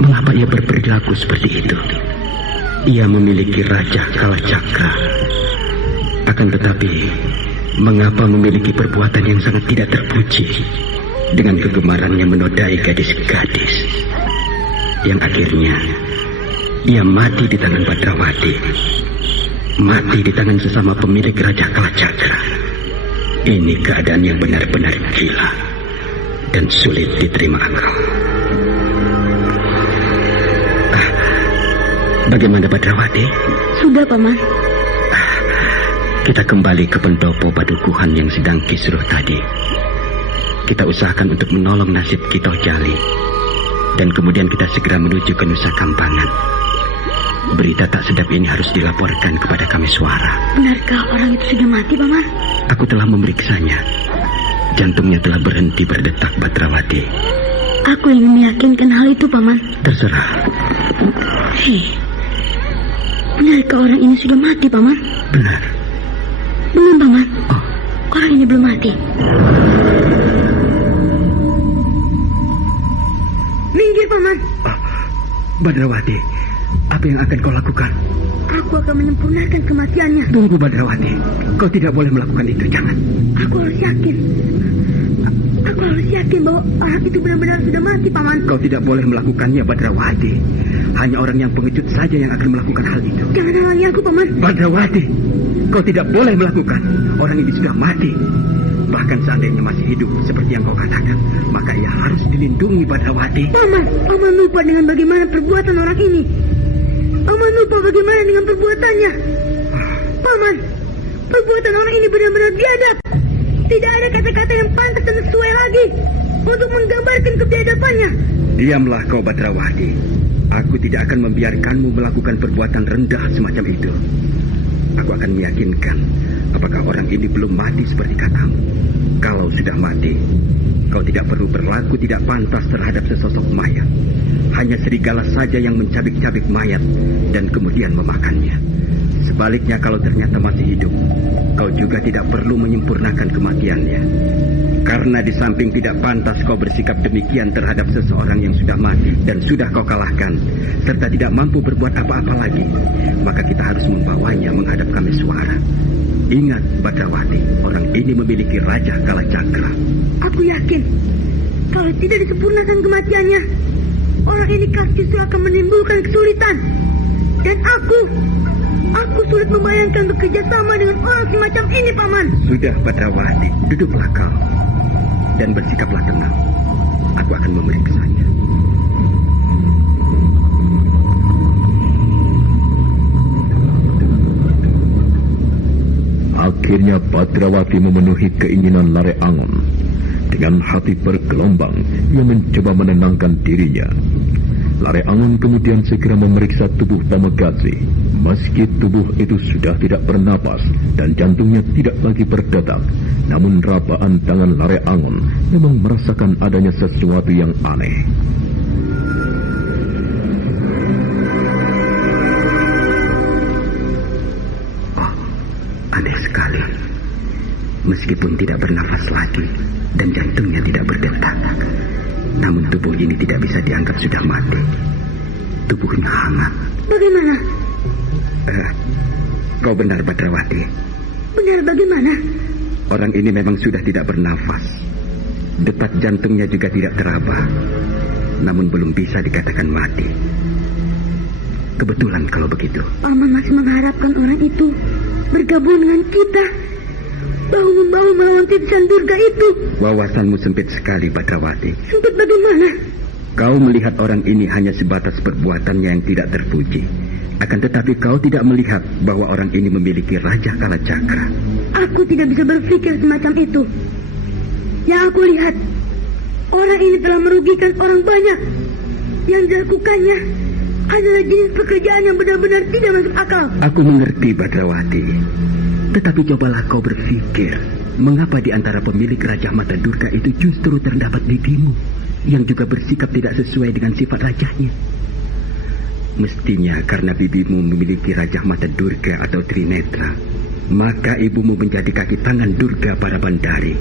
Mengapa ia berperilaku seperti itu? Ia memiliki Raja Kalacakra, akan tetapi mengapa memiliki perbuatan yang sangat tidak terpuji dengan kegemarannya menodai gadis-gadis, yang akhirnya ia mati di tangan Badrawati, mati di tangan sesama pemilik Raja Kalacakra. Ini keadaan yang benar-benar gila dan sulit diterima akal. Bagaimana Badrawati? Sudah, Paman. Kita kembali ke pendopo padukuhan yang sedang kisruh tadi. Kita usahakan untuk menolong nasib Kito Jali, dan kemudian kita segera menuju ke Nusa Kambangan. Berita tak sedap ini harus dilaporkan kepada Kameswara. Benarkah orang itu sudah mati, Paman? Aku telah memeriksanya. Jantungnya telah berhenti berdetak, Badrawati. Aku ingin meyakinkan hal itu, Paman. Terserah. Benarkah orang ini sudah mati, Paman? Benar. Belum, Paman. Oh. Orang ini belum mati. Minggir, Paman. Badrawati, apa yang akan kau lakukan? Aku akan menyempurnakan kematiannya. Tunggu, Badrawati. Kau tidak boleh melakukan itu, jangan. Aku harus yakin. Aku harus yakin bahwa orang itu benar-benar sudah mati, Paman. Kau tidak boleh melakukannya, Badrawati. Hanya orang yang pengecut saja yang akan melakukan hal itu. Jangan halangi aku, Paman. Badrawati, kau tidak boleh melakukan. Orang ini sudah mati. Bahkan seandainya masih hidup seperti yang kau katakan, maka ia harus dilindungi, Badrawati. Paman lupa dengan bagaimana perbuatan orang ini. Paman lupa bagaimana dengan perbuatannya. Paman, perbuatan orang ini benar-benar biadab. Tidak ada kata-kata yang pantas dan sesuai lagi untuk menggambarkan kebiadabannya. Diamlah kau, Badrawati. Aku tidak akan membiarkanmu melakukan perbuatan rendah semacam itu. Aku akan meyakinkan apakah orang ini belum mati seperti katamu. Kalau sudah mati, kau tidak perlu berlaku tidak pantas terhadap sesosok mayat. Hanya serigala saja yang mencabik-cabik mayat dan kemudian memakannya. Sebaliknya, kalau ternyata masih hidup, kau juga tidak perlu menyempurnakan kematiannya. Karena di samping tidak pantas kau bersikap demikian terhadap seseorang yang sudah mati dan sudah kau kalahkan, serta tidak mampu berbuat apa-apa lagi, maka kita harus membawanya menghadap Kameswara. Ingat, Badrawati, orang ini memiliki Raja Kalacakra. Aku yakin, kalau tidak disempurnakan kematiannya, orang ini justru akan menimbulkan kesulitan. Dan aku sulit membayangkan bekerja sama dengan orang semacam ini, Paman. Sudah, Badrawati, duduklah kau dan bersikaplah tenang. Aku akan memeriksanya. Akhirnya Badrawati memenuhi keinginan Lare Angon. Dengan hati bergelombang, ia mencoba menenangkan dirinya. Lare Angon kemudian segera memeriksa tubuh Pamegasi. Meski tubuh itu sudah tidak bernapas dan jantungnya tidak lagi berdetak, namun rabaan tangan Lare Angon memang merasakan adanya sesuatu yang aneh. Meskipun tidak bernafas lagi dan jantungnya tidak berdetak, namun tubuh ini tidak bisa dianggap sudah mati. Tubuhnya hangat. Bagaimana? Kau benar, Badrawati. Benar bagaimana? Orang ini memang sudah tidak bernafas. Detak jantungnya juga tidak teraba. Namun belum bisa dikatakan mati. Kebetulan kalau begitu. Paman masih mengharapkan orang itu bergabung dengan kita, bahu-membahu melawan titisan Durga itu. Wawasanmu sempit sekali, Badrawati. Sempit bagaimana? Kau melihat orang ini hanya sebatas perbuatannya yang tidak terpuji. Akan tetapi kau tidak melihat bahwa orang ini memiliki Raja Kalacakra. Aku tidak bisa berpikir semacam itu. Yang aku lihat, orang ini telah merugikan orang banyak. Yang dilakukannya adalah jenis pekerjaan yang benar-benar tidak masuk akal. Aku mengerti, Badrawati. Tetapi cobalah kau berpikir, mengapa di antara pemilik Raja Mata Durga itu justru terdapat bibimu, yang juga bersikap tidak sesuai dengan sifat rajanya. Mestinya karena bibimu memiliki Raja Mata Durga atau Trinetra, maka ibumu menjadi kaki tangan Durga para Bandari.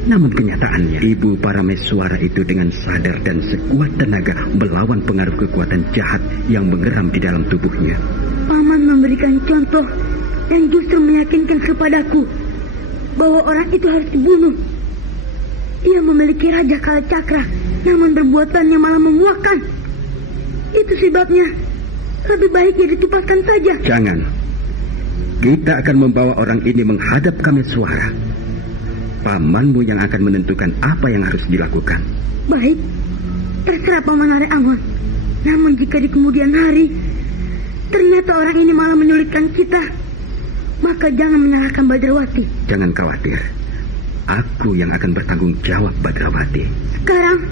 Namun kenyataannya, ibu Parameswara itu dengan sadar dan sekuat tenaga melawan pengaruh kekuatan jahat yang mengeram di dalam tubuhnya. Paman memberikan contoh yang justru meyakinkan kepadaku bahwa orang itu harus dibunuh. Ia memiliki Raja Kalacakra, namun perbuatannya malah memuakkan. Itu sebabnya lebih baik dia ditupaskan saja. Jangan. Kita akan membawa orang ini menghadap Kameswara. Pamanmu yang akan menentukan apa yang harus dilakukan. Baik, terserah Paman Are Angon. Namun jika di kemudian hari ternyata orang ini malah menyulitkan kita, maka jangan menyalahkan Badrawati. Jangan khawatir. Aku yang akan bertanggung jawab, Badrawati. Sekarang,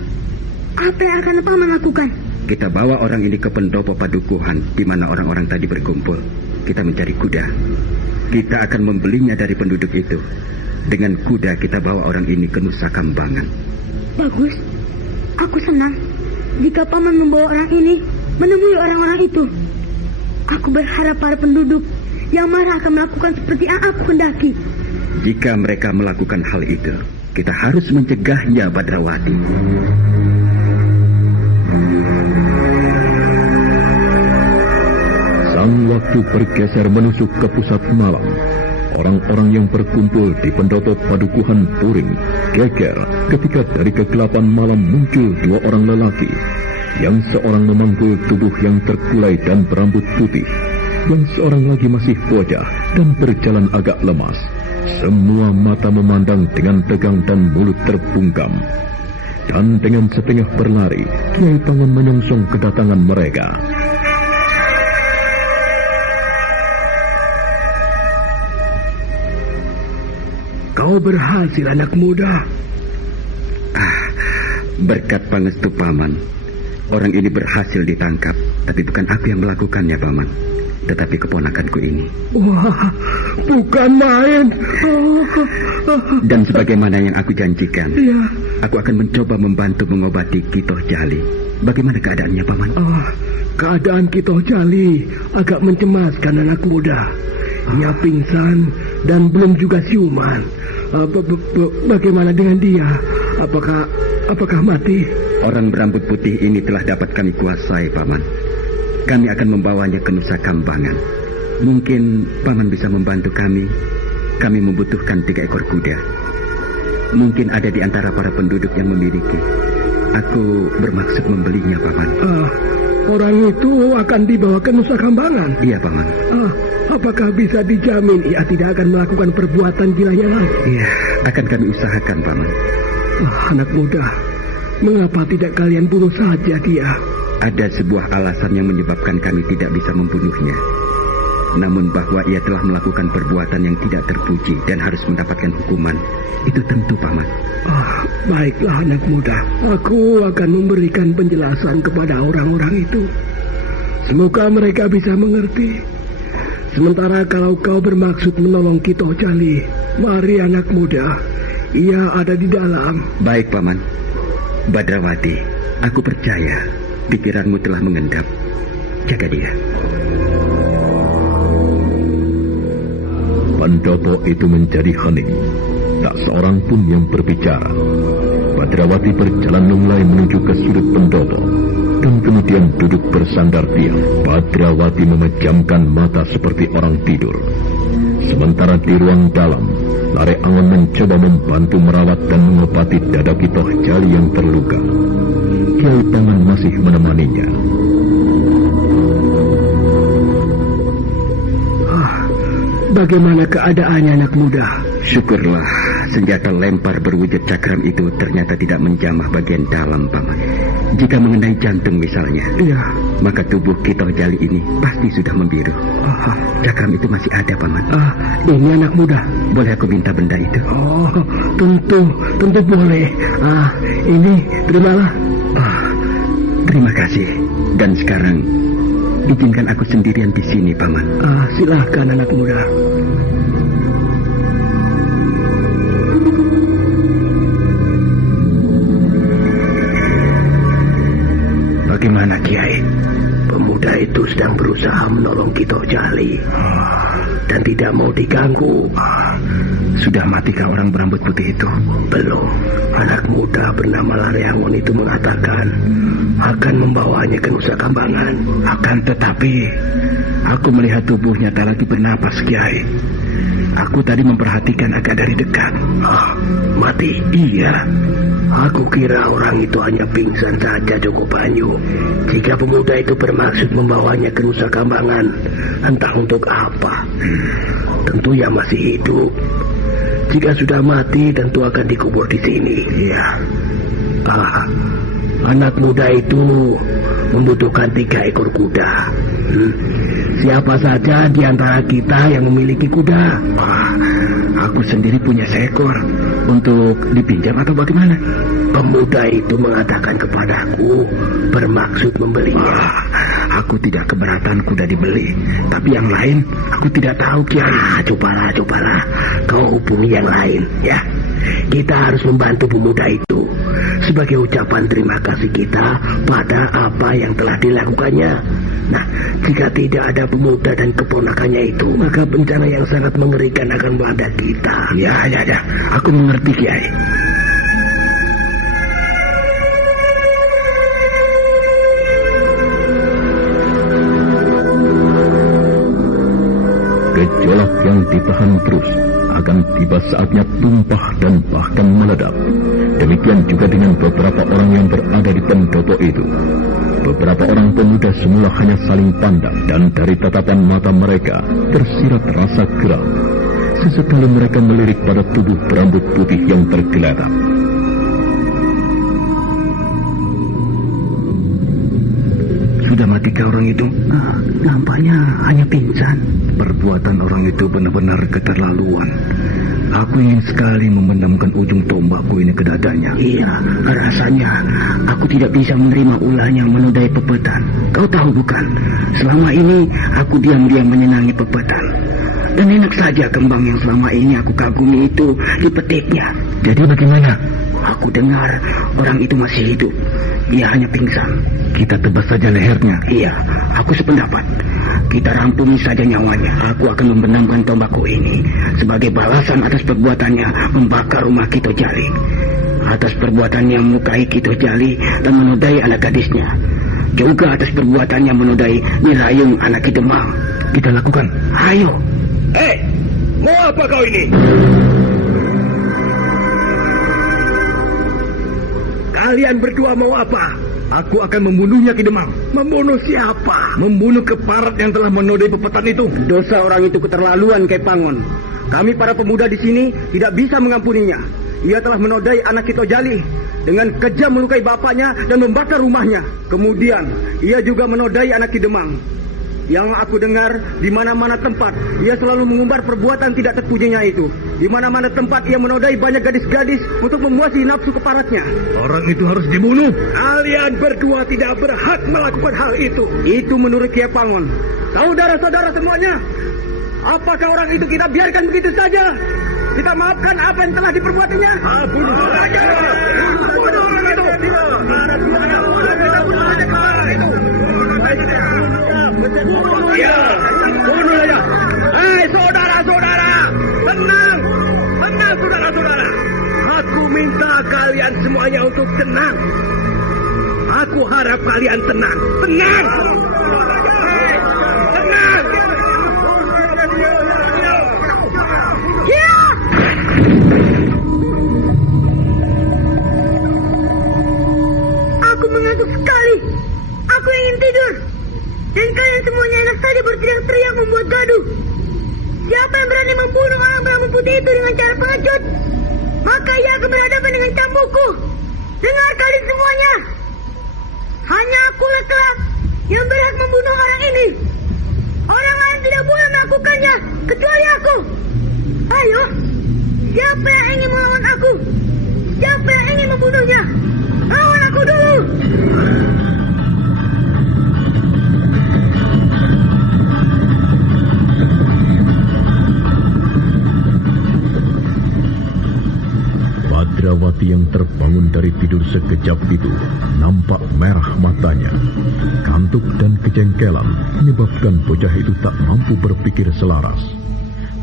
apa yang akan Paman lakukan? Kita bawa orang ini ke pendopo padukuhan di mana orang-orang tadi berkumpul. Kita mencari kuda. Kita akan membelinya dari penduduk itu. Dengan kuda kita bawa orang ini ke Nusa Kambangan. Bagus. Aku senang jika Paman membawa orang ini menemui orang-orang itu. Aku berharap para penduduk yang marah akan melakukan seperti yang aku hendaki. Jika mereka melakukan hal itu, kita harus mencegahnya, Badrawati. Sang waktu bergeser menusuk ke pusat malam. Orang-orang yang berkumpul di pendopo padukuhan Puring geger ketika dari kegelapan malam muncul dua orang lelaki. Yang seorang memanggul tubuh yang terkulai dan berambut putih. Yang seorang lagi masih bocah dan berjalan agak lemas. Semua mata memandang dengan tegang dan mulut terbungkam. Dan dengan setengah berlari, Kiai Pangon menyongsong kedatangan mereka. Kau berhasil, anak muda. Berkat pangestu Paman, orang ini berhasil ditangkap. Tapi bukan aku yang melakukannya, Paman, tetapi keponakanku ini. Wah, bukan main. Dan sebagaimana yang aku janjikan, Ya. aku akan mencoba membantu mengobati Kitoh Jali. Bagaimana keadaannya, Paman? Keadaan Kitoh Jali agak mencemaskan, anak muda. Ia pingsan dan belum juga siuman. Bagaimana dengan dia? Apakah mati? Orang berambut putih ini telah dapat kami kuasai, Paman. Kami akan membawanya ke Nusa Kambangan. Mungkin Paman bisa membantu kami. Kami membutuhkan 3 ekor kuda. Mungkin ada di antara para penduduk yang memiliki. Aku bermaksud membelinya, Paman. Orang itu akan dibawa ke Nusa Kambangan? Iya, Paman. Apakah bisa dijamin ia tidak akan melakukan perbuatan gilanya lagi? Iya, akan kami usahakan, Paman. Anak muda, mengapa tidak kalian bunuh saja dia? Ada sebuah alasan yang menyebabkan kami tidak bisa membunuhnya. Namun bahwa ia telah melakukan perbuatan yang tidak terpuji dan harus mendapatkan hukuman, itu tentu, Paman. Baiklah, anak muda. Aku akan memberikan penjelasan kepada orang-orang itu. Semoga mereka bisa mengerti. Sementara kalau kau bermaksud menolong Kitoh Jali, mari anak muda, ia ada di dalam. Baik, Paman. Badrawati, aku percaya pikiranmu telah mengendap. Jaga dia. Pendopo itu menjadi hening. tak seorang pun yang berbicara. Badrawati berjalan lunglai menuju ke sudut pendopo dan kemudian duduk bersandar diam. Badrawati memejamkan mata seperti orang tidur. Sementara di ruang dalam, Lare Angon mencoba membantu merawat dan mengobati dada Kitoh Jali yang terluka. Kiai Pangan masih menemaninya. Bagaimana keadaannya anak muda? Syukurlah, senjata lempar berwujud cakram itu ternyata tidak menjamah bagian dalam, Paman. Jika mengenai jantung misalnya, Iya. maka tubuh Kitoh Jali ini pasti sudah membiru. Cakram itu masih ada, Paman. Ini anak muda. Boleh aku minta benda itu? Oh, tentu boleh. Ini terimalah. Terima kasih. Dan sekarang, izinkan aku sendirian di sini, Paman. Silahkan anak muda. Bagaimana, Kiai? Pemuda itu sedang berusaha menolong Kitoh Jali dan tidak mau diganggu. Sudah matikah orang berambut putih itu? Belum. Anak muda bernama Lare Angon itu mengatakan akan membawanya ke Nusa Kambangan. Akan tetapi, aku melihat tubuhnya tak lagi bernapas, Kiai. Aku tadi memperhatikan agak dari dekat. Mati? Iya. Aku kira orang itu hanya pingsan saja, Joko Banyu. Jika pemuda itu bermaksud membawanya ke Nusa Kambangan, entah untuk apa. Tentu ia masih hidup. Jika sudah mati, tentu akan dikubur di sini. Iya. Anak muda itu membutuhkan 3 ekor kuda. Siapa saja di antara kita yang memiliki kuda? Aku sendiri punya seekor. Untuk dipinjam atau bagaimana? Pemuda itu mengatakan kepadaku bermaksud membelinya. Aku tidak keberatan kuda dibeli. Tapi yang lain aku tidak tahu, Kiai. Cobalah. Kau hubungi yang lain, ya. Kita harus membantu pemuda itu sebagai ucapan terima kasih kita pada apa yang telah dilakukannya. Nah, jika tidak ada pemuda dan keponakannya itu, maka bencana yang sangat mengerikan akan melanda kita. Ya. Aku mengerti, Kiai. Gejolak yang ditahan terus akan tiba saatnya tumpah dan bahkan meledak. Demikian juga dengan beberapa orang yang berada di pendopo itu. Beberapa orang pemuda semula hanya saling pandang dan dari tatapan mata mereka tersirat rasa geram. Sesekali mereka melirik pada tubuh berambut putih yang tergeletak. Sudah matikah orang itu? Nampaknya hanya pingsan. Perbuatan orang itu benar-benar keterlaluan. Aku ingin sekali memendamkan ujung tombakku ini ke dadanya. Iya, rasanya aku tidak bisa menerima ulahnya menodai pepetan. Kau tahu bukan? Selama ini aku diam-diam menyenangi pepetan. Dan enak saja kembang yang selama ini aku kagumi itu dipetiknya. Jadi bagaimana? Aku dengar orang itu masih hidup. Dia hanya pingsan. Kita tebas saja lehernya. Iya, aku sependapat. Kita rampungi saja nyawanya. Aku akan membenamkan tombakku ini sebagai balasan atas perbuatannya membakar rumah Kitoh Jali, atas perbuatannya melukai Kitoh Jali dan menodai anak gadisnya, juga atas perbuatannya menodai Nirayung anak Ki Demang. Kita lakukan. Ayo. Mau apa kau ini? Kalian berdua mau apa? Aku akan membunuhnya, Ki Demang. Membunuh siapa? Membunuh keparat yang telah menodai pepetan itu. Dosa orang itu keterlaluan, Kei Pangon. Kami para pemuda di sini tidak bisa mengampuninya. Ia telah menodai anak Kitoh Jali dengan kejam melukai bapaknya dan membakar rumahnya. Kemudian ia juga menodai anak Ki Demang. Yang aku dengar, di mana-mana tempat ia selalu mengumbar perbuatan tidak terpujinya itu. Di mana-mana tempat ia menodai banyak gadis-gadis untuk memuasi nafsu keparatnya. Orang itu harus dibunuh. Kalian berdua tidak berhak melakukan hal itu. Itu menurut Kiai Pangon. Saudara-saudara semuanya, apakah orang itu kita biarkan begitu saja? Kita maafkan apa yang telah diperbuatnya? Bunuh saja. Bunuh orang itu. Ya, bunuh saja. Hei saudara-saudara, tenang saudara-saudara. tenang. Aku harap kalian tenang. Tenang! Tenang! Ya! Aku mengantuk sekali. Aku ingin tidur. Dan kalian semuanya enak saja berteriak-teriak membuat gaduh. Siapa yang berani membunuh orang berambut putih itu dengan cara pengecut, maka ia akan berhadapan dengan cambukku. Dengar kalian semuanya. Hanya aku kelak yang berhak membunuh orang ini. Orang lain tidak boleh melakukannya, kecuali aku. Ayo, siapa yang ingin melawan aku? Siapa yang ingin membunuhnya? Lawan aku dulu. Badrawati yang terbangun dari tidur sekejap itu nampak merah matanya. Kantuk dan kejengkelan menyebabkan bocah itu tak mampu berpikir selaras.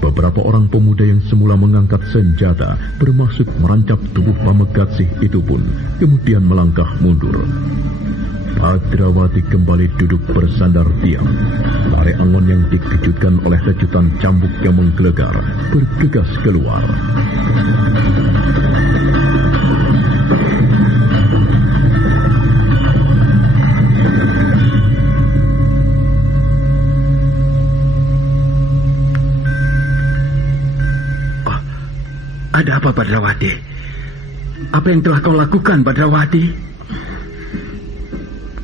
Beberapa orang pemuda yang semula mengangkat senjata bermaksud merancap tubuh Pamegatsih itu pun kemudian melangkah mundur. Badrawati kembali duduk bersandar diam. Lare Angon yang dikejutkan oleh lecutan cambuk yang menggelegar bergegas keluar. Ada apa, Badrawati? Apa yang telah kau lakukan, Badrawati?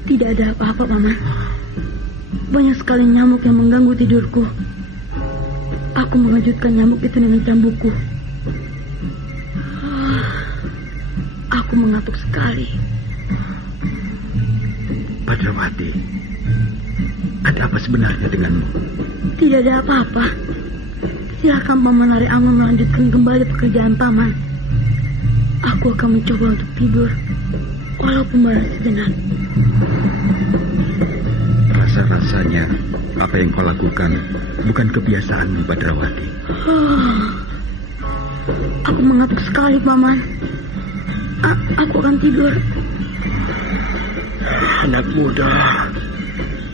Tidak ada apa-apa, Paman. Banyak sekali nyamuk yang mengganggu tidurku. Aku mengejutkan nyamuk itu dengan cambukku. Aku mengantuk sekali. Badrawati, ada apa sebenarnya denganmu? Tidak ada apa-apa. Silakan Paman Lare Angon melanjutkan kembali pekerjaan Paman. Aku akan mencoba untuk tidur, walaupun baru sejenak. Rasa-rasanya apa yang kau lakukan bukan kebiasaanmu, Badrawati. Aku mengantuk sekali, Paman. Aku akan tidur. Anak muda,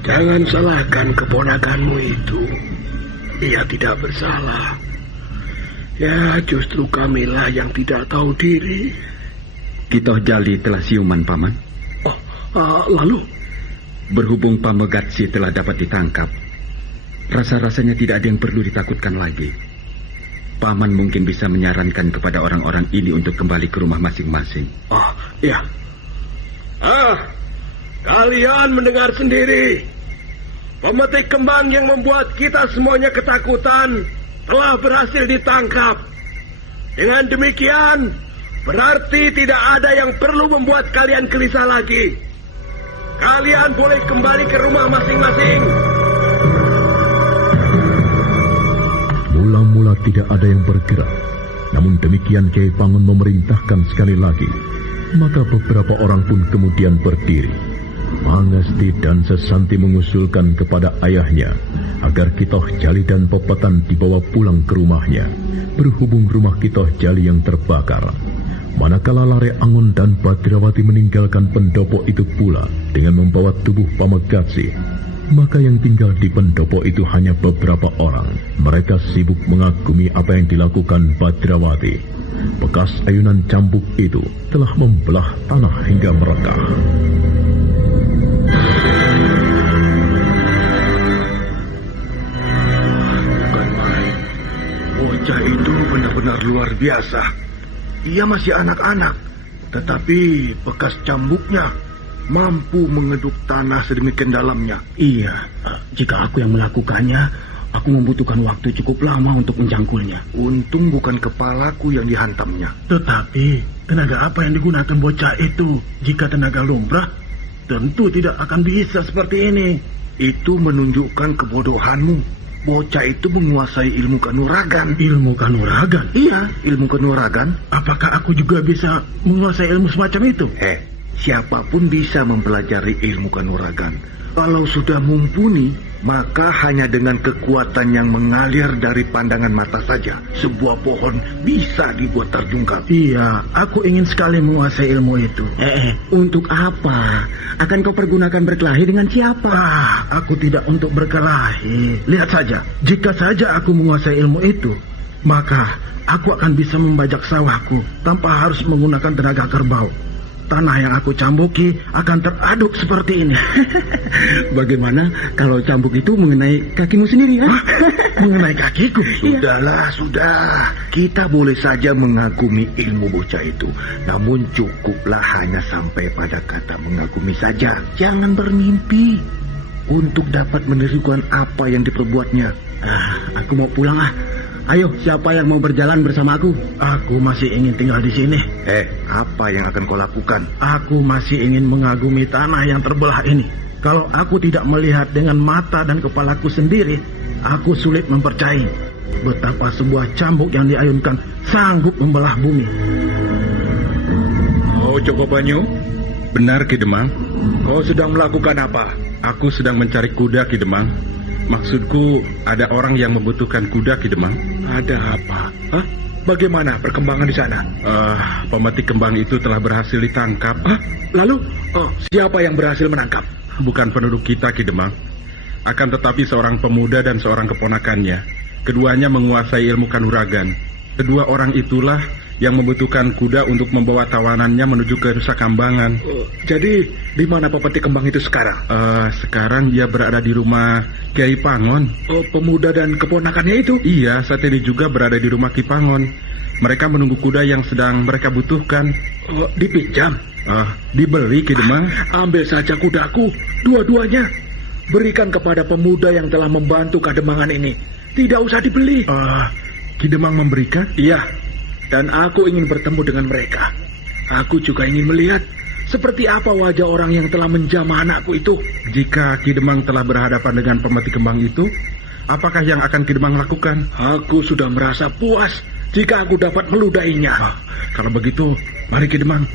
jangan salahkan keponakanmu itu. Ia tidak bersalah. Ya, justru kamilah yang tidak tahu diri. Kitoh Jali telah siuman, Paman. Lalu? Berhubung Pamegatsih telah dapat ditangkap, rasa-rasanya tidak ada yang perlu ditakutkan lagi. Paman mungkin bisa menyarankan kepada orang-orang ini untuk kembali ke rumah masing-masing. Ya. Kalian mendengar sendiri. Pemetik kembang yang membuat kita semuanya ketakutan telah berhasil ditangkap. Dengan demikian, berarti tidak ada yang perlu membuat kalian gelisah lagi. Kalian boleh kembali ke rumah masing-masing. Mula-mula tidak ada yang bergerak. Namun demikian Kiai Pangon memerintahkan sekali lagi. Maka beberapa orang pun kemudian berdiri. Mangesti dan Sesanti mengusulkan kepada ayahnya agar Kitoh Jali dan Pepetan dibawa pulang ke rumahnya, berhubung rumah Kitoh Jali yang terbakar. Manakala Lare Angon dan Badrawati meninggalkan pendopo itu pula dengan membawa tubuh Pamegatsih, maka yang tinggal di pendopo itu hanya beberapa orang. Mereka sibuk mengagumi apa yang dilakukan Badrawati. Bekas ayunan cambuk itu telah membelah tanah hingga merekah. Bukan main. Bocah itu benar-benar luar biasa. Ia masih anak-anak, tetapi bekas cambuknya mampu mengeduk tanah sedemikian dalamnya. Iya, jika aku yang melakukannya, aku membutuhkan waktu cukup lama untuk mencangkulnya. Untung bukan kepalaku yang dihantamnya. Tetapi, tenaga apa yang digunakan bocah itu? Jika tenaga lumrah, tentu tidak akan bisa seperti ini. Itu menunjukkan kebodohanmu. Bocah itu menguasai ilmu kanuragan. Ilmu kanuragan? Iya, ilmu kanuragan. Apakah aku juga bisa menguasai ilmu semacam itu? Siapapun bisa mempelajari ilmu kanuragan. Kalau sudah mumpuni, maka hanya dengan kekuatan yang mengalir dari pandangan mata saja, sebuah pohon bisa dibuat terjungkal. Iya, aku ingin sekali menguasai ilmu itu. Untuk apa? Akan kau pergunakan berkelahi dengan siapa? Aku tidak untuk berkelahi. Lihat saja, jika saja aku menguasai ilmu itu, maka aku akan bisa membajak sawahku tanpa harus menggunakan tenaga kerbau. Tanah yang aku cambuki akan teraduk seperti ini. Bagaimana kalau cambuk itu mengenai kakimu sendiri, ya? Mengenai kakiku? Sudahlah, sudah. Kita boleh saja mengagumi ilmu bocah itu. Namun cukuplah hanya sampai pada kata mengagumi saja. Jangan bermimpi untuk dapat menirukan apa yang diperbuatnya. Aku mau pulang. Ayo, siapa yang mau berjalan bersama aku? Aku masih ingin tinggal di sini. Apa yang akan kau lakukan? Aku masih ingin mengagumi tanah yang terbelah ini. Kalau aku tidak melihat dengan mata dan kepalaku sendiri, aku sulit mempercayai betapa sebuah cambuk yang diayunkan sanggup membelah bumi. Oh, Joko Banyu, benar Ki Demang. Kau sedang melakukan apa? Aku sedang mencari kuda, Ki Demang. Maksudku, ada orang yang membutuhkan kuda, Ki Demang. Ada apa? Bagaimana perkembangan di sana? Pemetik kembang itu telah berhasil ditangkap. Lalu, siapa yang berhasil menangkap? Bukan penduduk kita, Ki Demang. Akan tetapi seorang pemuda dan seorang keponakannya. Keduanya menguasai ilmu kanuragan. Kedua orang itulah yang membutuhkan kuda untuk membawa tawanannya menuju ke Nusa Kambangan. Jadi, di mana pemetik kembang itu sekarang? Sekarang dia berada di rumah Kiai Pangon. Oh, pemuda dan keponakannya itu? Iya, saat ini juga berada di rumah Ki Pangon. Mereka menunggu kuda yang sedang mereka butuhkan. Dipinjam? Dibeli, Ki Demang. Ambil saja kudaku, dua-duanya. Berikan kepada pemuda yang telah membantu Kademangan ini. Tidak usah dibeli. Ki Demang memberikan? Iya. Dan aku ingin bertemu dengan mereka. Aku juga ingin melihat seperti apa wajah orang yang telah menjamah anakku itu. Jika Ki Demang telah berhadapan dengan pemetik kembang itu, apakah yang akan Ki Demang lakukan? Aku sudah merasa puas jika aku dapat meludahinya. Kalau begitu, mari Ki Demang.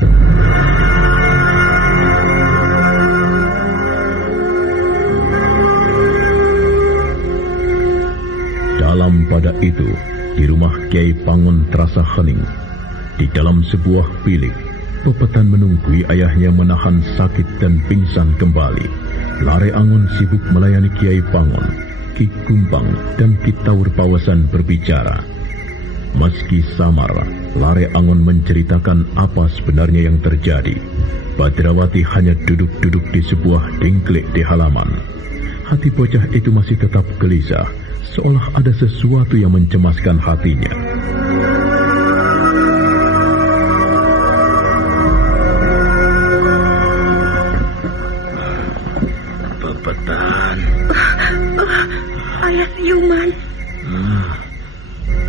Dalam pada itu, di rumah Kiai Pangon terasa hening. Di dalam sebuah bilik, Pepetan menunggui ayahnya menahan sakit dan pingsan kembali. Lare Angon sibuk melayani Kiai Pangon, Ki Kumbang, dan Ki Taur Pawasan berbicara. Meski samar, Lare Angon menceritakan apa sebenarnya yang terjadi. Badrawati hanya duduk-duduk di sebuah dengklek di halaman. Hati bocah itu masih tetap gelisah, seolah ada sesuatu yang mencemaskan hatinya. Pepetan. Ayah Siuman.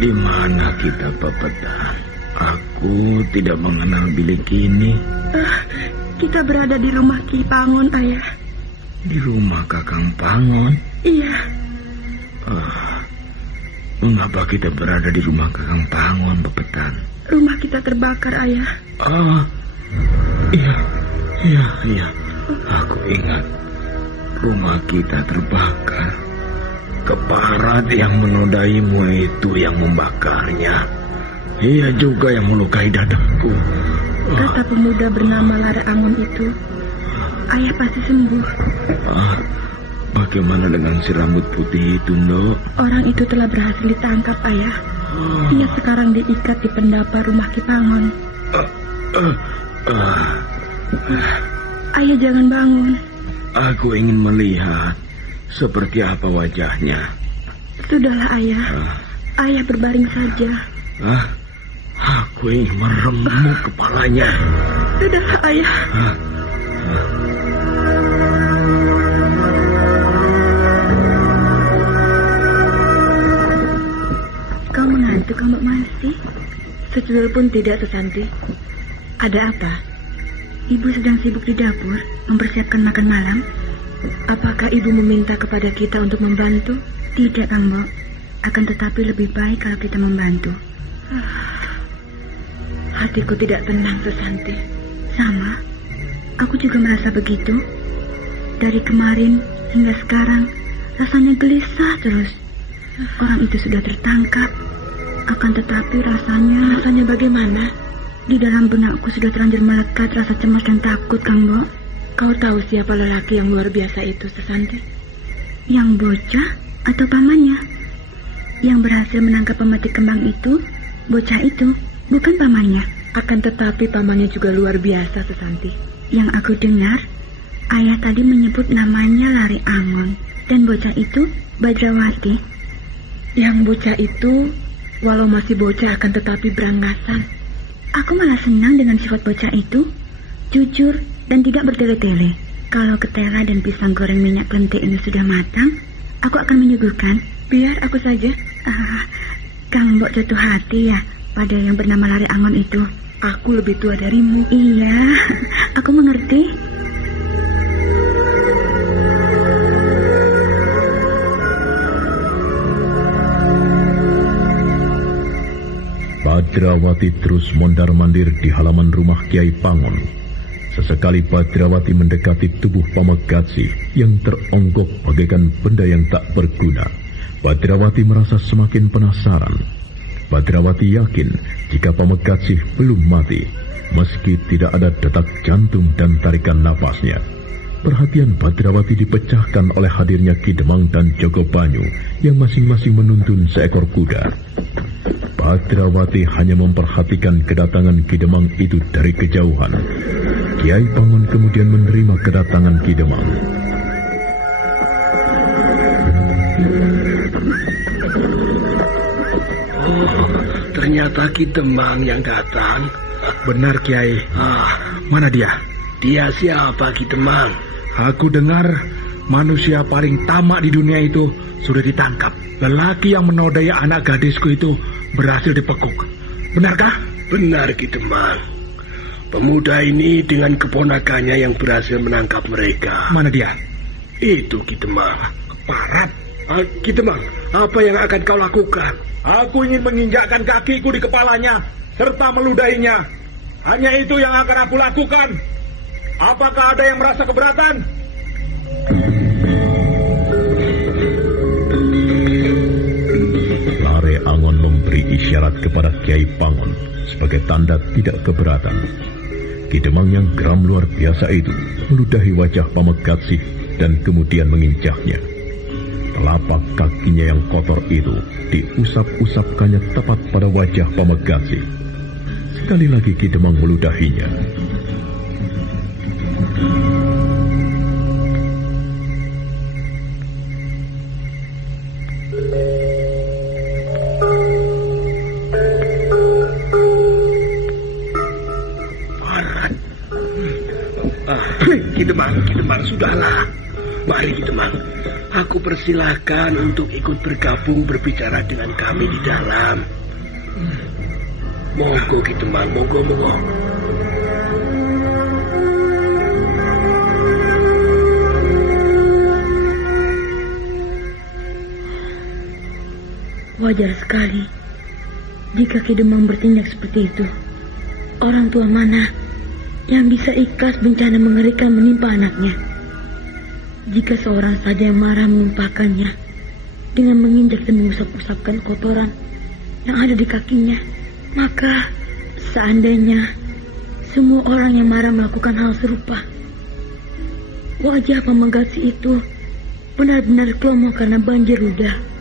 Di mana kita, Pepetan? Aku tidak mengenal bilik ini. Kita berada di rumah Ki Pangon, Ayah. Di rumah Kakang Pangon? Iya. Mengapa kita berada di rumah Kakang Pangon, Pepetan? Rumah kita terbakar, Ayah. Iya. Aku ingat. Rumah kita terbakar. Keparat yang menodaimu itu yang membakarnya. Ia juga yang melukai dadaku. Kata pemuda bernama Lare Angon itu, Ayah pasti sembuh. Bagaimana dengan si rambut putih itu, Ndok? Orang itu telah berhasil ditangkap, Ayah. Dia sekarang diikat di pendapa rumah Ki Pangon. Ayah jangan bangun. Aku ingin melihat seperti apa wajahnya. Sudahlah, Ayah. Ayah berbaring saja. Aku ingin meremuk kepalanya. Sudahlah, Ayah. Kau mengantuk, Mbak Mansi? Sejujurnya pun tidak, Susanti. Ada apa? Ibu sedang sibuk di dapur mempersiapkan makan malam. Apakah ibu meminta kepada kita untuk membantu? Tidak, Kang Mbok. Akan tetapi lebih baik kalau kita membantu. Hatiku tidak tenang, Susanti. Sama. Aku juga merasa begitu. Dari kemarin hingga sekarang rasanya gelisah terus. Orang itu sudah tertangkap. Akan tetapi rasanya bagaimana? Di dalam benakku sudah terlanjur melekat rasa cemas dan takut, Kang Bo. Kau tahu siapa lelaki yang luar biasa itu, Sesanti? Yang bocah atau pamannya? Yang berhasil menangkap pemetik kembang itu, bocah itu, bukan pamannya. Akan tetapi pamannya juga luar biasa, Sesanti. Yang aku dengar, ayah tadi menyebut namanya Lari Angon. Dan bocah itu Badrawati. Yang bocah itu, walau masih bocah akan tetapi berangasan. Aku malah senang dengan sifat bocah itu, jujur dan tidak bertele-tele. Kalau ketela dan pisang goreng minyak lentik ini sudah matang, aku akan menyuguhkan. Biar aku saja. Kang Mbok jatuh hati ya pada yang bernama Lari Angon itu. Aku lebih tua darimu. Iya, aku mengerti. Badrawati terus mondar-mandir di halaman rumah Kiai Pangon. Sesekali Badrawati mendekati tubuh Pamegatsi yang teronggok bagaikan benda yang tak berguna. Badrawati merasa semakin penasaran. Badrawati yakin jika Pamegatsi belum mati, meski tidak ada detak jantung dan tarikan napasnya. Perhatian Badrawati dipecahkan oleh hadirnya Ki Demang dan Jogo Banyu yang masing-masing menuntun seekor kuda. Badrawati hanya memperhatikan kedatangan Ki Demang itu dari kejauhan. Kiai Pangon kemudian menerima kedatangan Ki Demang. Oh, ternyata Ki Demang yang datang. Benar, Kiai. Mana dia? Dia siapa, Ki Demang? Aku dengar manusia paling tamak di dunia itu sudah ditangkap. Lelaki yang menodai anak gadisku itu berhasil dipekuk. Benarkah? Benar, Ki Demang. Pemuda ini dengan keponakannya yang berhasil menangkap mereka. Mana dia? Itu, Ki Demang. Parat. Ki Demang, apa yang akan kau lakukan? Aku ingin menginjakkan kakiku di kepalanya serta meludahinya. Hanya itu yang akan aku lakukan. Apakah ada yang merasa keberatan? Lari Angon memberi isyarat kepada Kiai Pangon sebagai tanda tidak keberatan. Ki Demang yang geram luar biasa itu meludahi wajah Pamegatsi dan kemudian menginjaknya. Telapak kakinya yang kotor itu diusap-usapkannya tepat pada wajah Pamegatsi. Sekali lagi Ki Demang meludahinya. Ki Demang, sudahlah. Mari Ki Demang, aku persilahkan untuk ikut bergabung berbicara dengan kami di dalam. Monggo Ki Demang, monggo. Wajar sekali jika Ki Demang bertindak seperti itu. Orang tua mana yang bisa ikhlas bencana mengerikan menimpa anaknya? Jika seorang saja yang marah menumpahkannya dengan menginjak dan mengusap-usapkan kotoran yang ada di kakinya, maka seandainya semua orang yang marah melakukan hal serupa, wajah Pamegatsi itu benar-benar kelomo karena banjir ludah.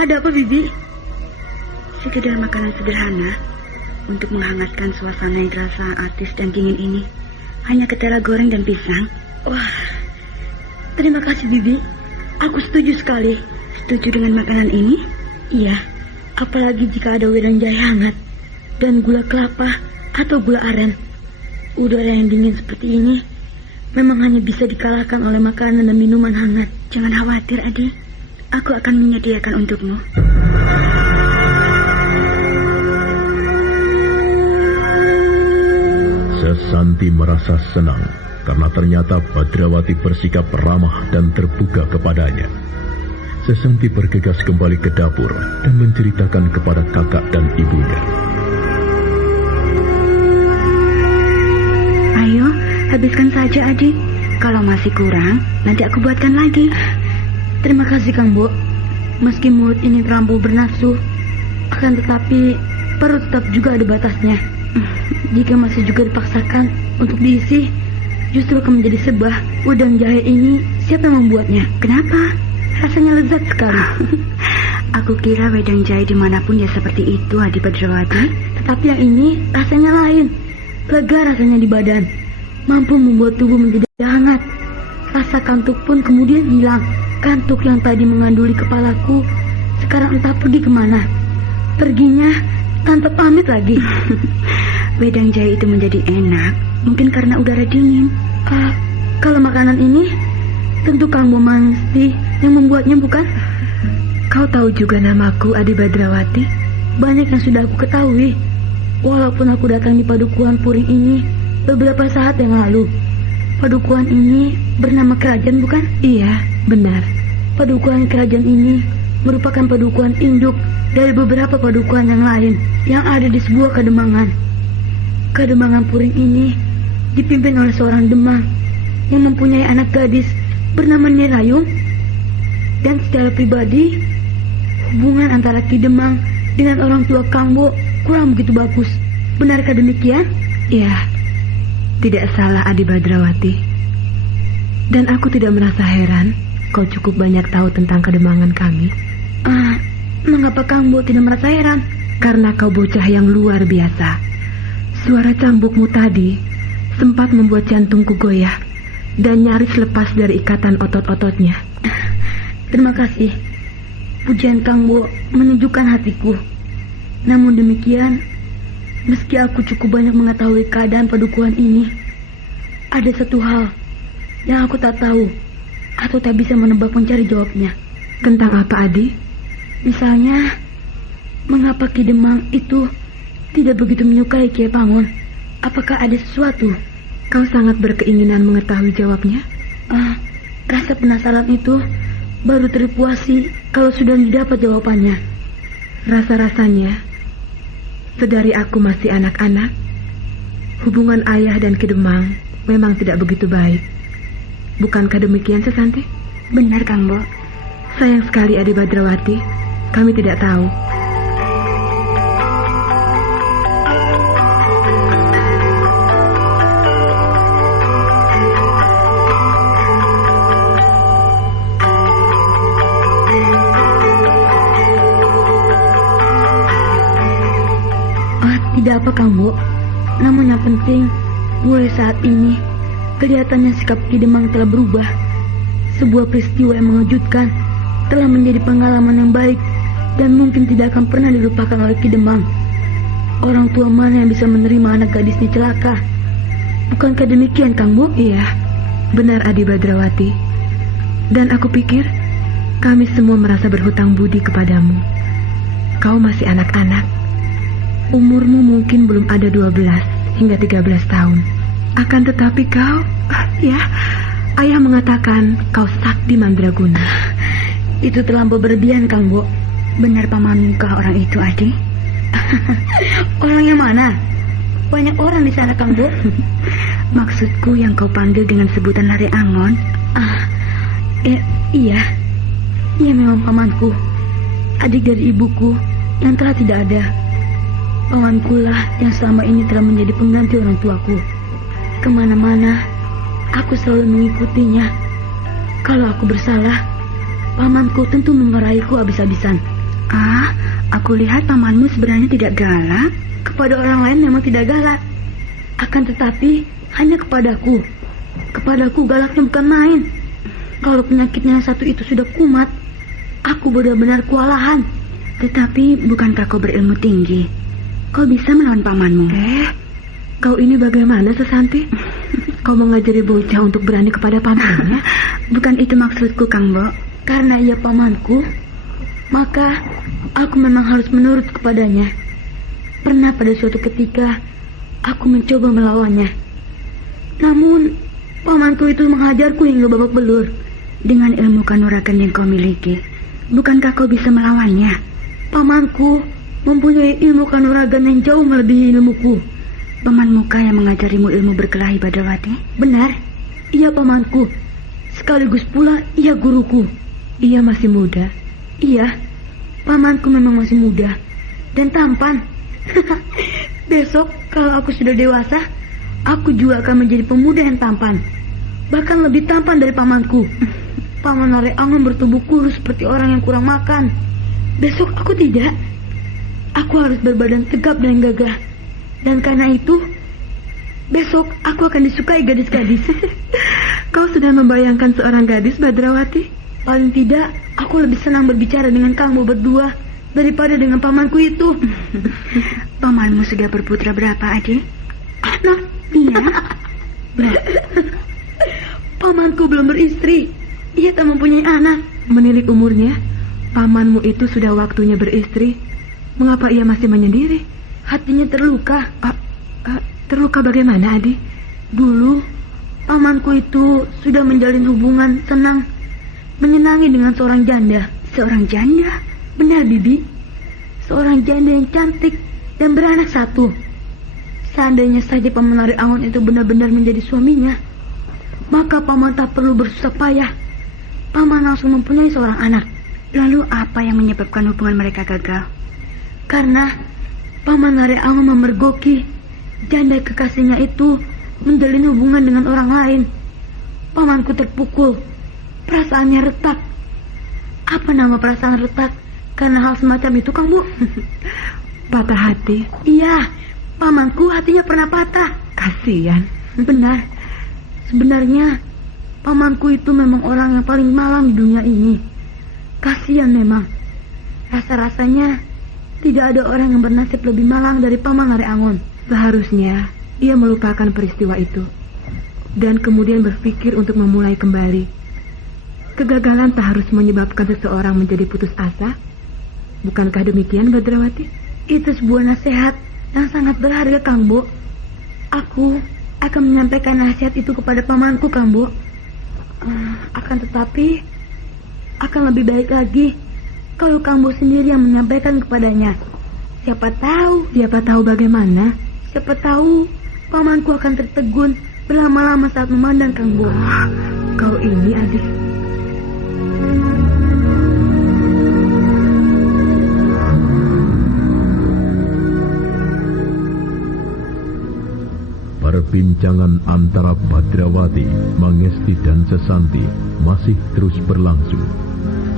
Ada apa, Bibi? Sekedar makanan sederhana untuk menghangatkan suasana yang terasa artis dan dingin ini. Hanya ketela goreng dan pisang. Wah, terima kasih, Bibi. Aku setuju sekali. Setuju dengan makanan ini? Iya, apalagi jika ada wedang jahe hangat dan gula kelapa atau gula aren. Udara yang dingin seperti ini memang hanya bisa dikalahkan oleh makanan dan minuman hangat. Jangan khawatir, Adi. Aku akan menyediakan untukmu. Sesanti merasa senang karena ternyata Badrawati bersikap ramah dan terbuka kepadanya. Sesanti bergegas kembali ke dapur dan menceritakan kepada kakak dan ibunya. Ayo, habiskan saja, Adik. Kalau masih kurang, nanti aku buatkan lagi. Terima kasih, Kang Bo. Meski mulut ini terlampau bernafsu, akan tetapi perut tetap juga ada batasnya. Jika masih juga dipaksakan untuk diisi, justru akan menjadi sebah. Udang jahe ini siapa yang membuatnya? Kenapa? Rasanya lezat sekali. Aku kira wedang jahe dimanapun ya seperti itu, Adi Badrawati. Tetapi yang ini rasanya lain. Lega rasanya di badan, mampu membuat tubuh menjadi hangat. Rasa kantuk pun kemudian hilang. Kantuk yang tadi menganduli kepalaku sekarang entah pergi kemana. Perginya tanpa pamit lagi. Wedang jahe itu menjadi enak mungkin karena udara dingin. Kalau makanan ini tentu Kang Bomangsti yang membuatnya, bukan? Kau tahu juga namaku, Adi Badrawati? Banyak yang sudah aku ketahui. Walaupun aku datang di padukuhan Puring ini beberapa saat yang lalu. Padukuhan ini bernama kerajaan, bukan? Iya, benar. Padukuhan kerajaan ini merupakan padukuhan induk dari beberapa padukuhan yang lain yang ada di sebuah kademangan. Kademangan Puring ini dipimpin oleh seorang demang yang mempunyai anak gadis bernama Nirayung. Dan secara pribadi, hubungan antara Ki Demang dengan orang tua Kang Bo kurang begitu bagus. Benarkah demikian? Ya, tidak salah, Adi Badrawati. Dan aku tidak merasa heran kau cukup banyak tahu tentang kedemangan kami. Mengapa Kang Bo tidak merasa heran? Karena kau bocah yang luar biasa. Suara cambukmu tadi sempat membuat jantungku goyah dan nyaris lepas dari ikatan otot-ototnya. Terima kasih. Pujian Kang Bo menunjukkan hatiku. Namun demikian, meski aku cukup banyak mengetahui keadaan padukuhan ini, ada satu hal yang aku tak tahu atau tak bisa menebak mencari jawabnya. Tentang apa, Adi? Misalnya, mengapa Ki Demang itu tidak begitu menyukai Kiai Pangon? Apakah ada sesuatu? Kau sangat berkeinginan mengetahui jawabnya? Rasa penasaran itu baru terpuasi kalau sudah didapat jawabannya. Rasa-rasanya, sedari aku masih anak-anak, hubungan ayah dan Ki Demang memang tidak begitu baik. Bukankah demikian, Sesanti? Benar, Kang Bo. Sayang sekali, Adi Badrawati, kami tidak tahu. Tidak apa, Kang Bo. Namun yang penting, mulai saat ini kelihatannya sikap Ki Demang telah berubah. Sebuah peristiwa yang mengejutkan telah menjadi pengalaman yang baik dan mungkin tidak akan pernah dilupakan oleh Ki Demang. Orang tua mana yang bisa menerima anak gadisnya celaka? Bukankah demikian, Kang Bo? Iya, benar, Adi Badrawati. Dan aku pikir kami semua merasa berhutang budi kepadamu. Kau masih anak-anak. Umurmu mungkin belum ada 12 hingga 13 tahun. Akan tetapi kau, ayah mengatakan kau sakti mandraguna. Itu terlampau berlebihan, Kang Bo. Benar pamanmukah orang itu, Adi? Orang yang mana? Banyak orang di sana, Kang Bo. Maksudku yang kau panggil dengan sebutan Lare Angon. Iya. Ia memang pamanku. Adik dari ibuku yang telah tidak ada. Pamankulah yang selama ini telah menjadi pengganti orang tuaku. Kemana-mana, aku selalu mengikutinya. Kalau aku bersalah, pamanku tentu memarahiku habis-habisan. Aku lihat pamanmu sebenarnya tidak galak. Kepada orang lain memang tidak galak. Akan tetapi, hanya kepadaku. Kepadaku galaknya bukan main. Kalau penyakitnya yang satu itu sudah kumat, aku benar-benar kewalahan. Tetapi bukankah kau berilmu tinggi? Kau bisa melawan pamanmu? Kau ini bagaimana, Sesanti? Kau mengajari bocah untuk berani kepada pamannya? Bukan itu maksudku, Kang Bo. Karena ia pamanku, maka aku memang harus menurut kepadanya. Pernah pada suatu ketika, aku mencoba melawannya. Namun, pamanku itu menghajarku hingga babak belur. Dengan ilmu kanuragan yang kau miliki, bukankah kau bisa melawannya? Pamanku mempunyai ilmu kanuragan yang jauh melebihi ilmuku. Paman Muka yang mengajarimu ilmu berkelahi, Badrawati? Benar, ia pamanku. Sekaligus pula ia guruku. Ia masih muda? Iya, pamanku memang masih muda dan tampan. Besok kalau aku sudah dewasa, aku juga akan menjadi pemuda yang tampan. Bahkan lebih tampan dari pamanku. Paman Nare Angon bertubuh kurus seperti orang yang kurang makan. Besok aku tidak. Aku harus berbadan tegap dan gagah. Dan karena itu, besok aku akan disukai gadis-gadis. Kau sudah membayangkan seorang gadis, Badrawati? Paling tidak, aku lebih senang berbicara dengan kamu berdua daripada dengan pamanku itu. Pamanmu sudah berputra berapa, adik? Anak? Iya. Pamanku belum beristri. Ia tak mempunyai anak. Menilik umurnya, pamanmu itu sudah waktunya beristri. Mengapa ia masih menyendiri? Hatinya terluka. Terluka bagaimana, Adi? Dulu, pamanku itu sudah menjalin hubungan senang, menyenangi dengan seorang janda. Seorang janda? Benar, Bibi. Seorang janda yang cantik dan beranak satu. Seandainya saja Paman Nare Angon itu benar-benar menjadi suaminya, maka paman tak perlu bersusah payah. Paman langsung mempunyai seorang anak. Lalu apa yang menyebabkan hubungan mereka gagal? Karena Paman Nare Angon memergoki janda kekasihnya itu menjalin hubungan dengan orang lain. Pamanku terpukul. Perasaannya retak. Apa nama perasaan retak? Karena hal semacam itu, Kang Bu. Patah hati? Iya, pamanku hatinya pernah patah. Kasihan. Benar. Sebenarnya pamanku itu memang orang yang paling malang di dunia ini. Kasihan memang. Rasa-rasanya tidak ada orang yang bernasib lebih malang dari Paman Nare Angon. Seharusnya ia melupakan peristiwa itu dan kemudian berpikir untuk memulai kembali. Kegagalan tak harus menyebabkan seseorang menjadi putus asa. Bukankah demikian, Badrawati? Itu sebuah nasihat yang sangat berharga, Kang Bo. Aku akan menyampaikan nasihat itu kepada pamanku, Kang Bo. Akan tetapi akan lebih baik lagi kalau Kang Bo sendiri yang menyampaikan kepadanya. Siapa tahu bagaimana? Siapa tahu pamanku akan tertegun berlama-lama saat memandang Kang Bo. Kau ini, adik. Perbincangan antara Badrawati, Mangesti dan Sesanti masih terus berlangsung.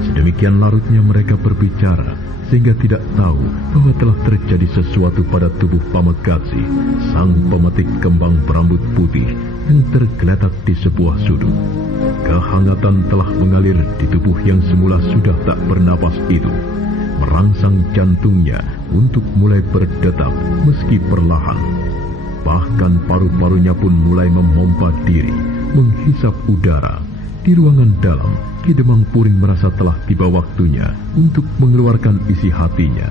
Sedemikian larutnya mereka berbicara sehingga tidak tahu bahwa telah terjadi sesuatu pada tubuh Pamekasi, sang pemetik kembang berambut putih yang tergeletak di sebuah sudut. Kehangatan telah mengalir di tubuh yang semula sudah tak bernapas itu, merangsang jantungnya untuk mulai berdetak meski perlahan. Bahkan paru-parunya pun mulai memompa diri, menghisap udara. Di ruangan dalam, Ki Demang Puring merasa telah tiba waktunya untuk mengeluarkan isi hatinya.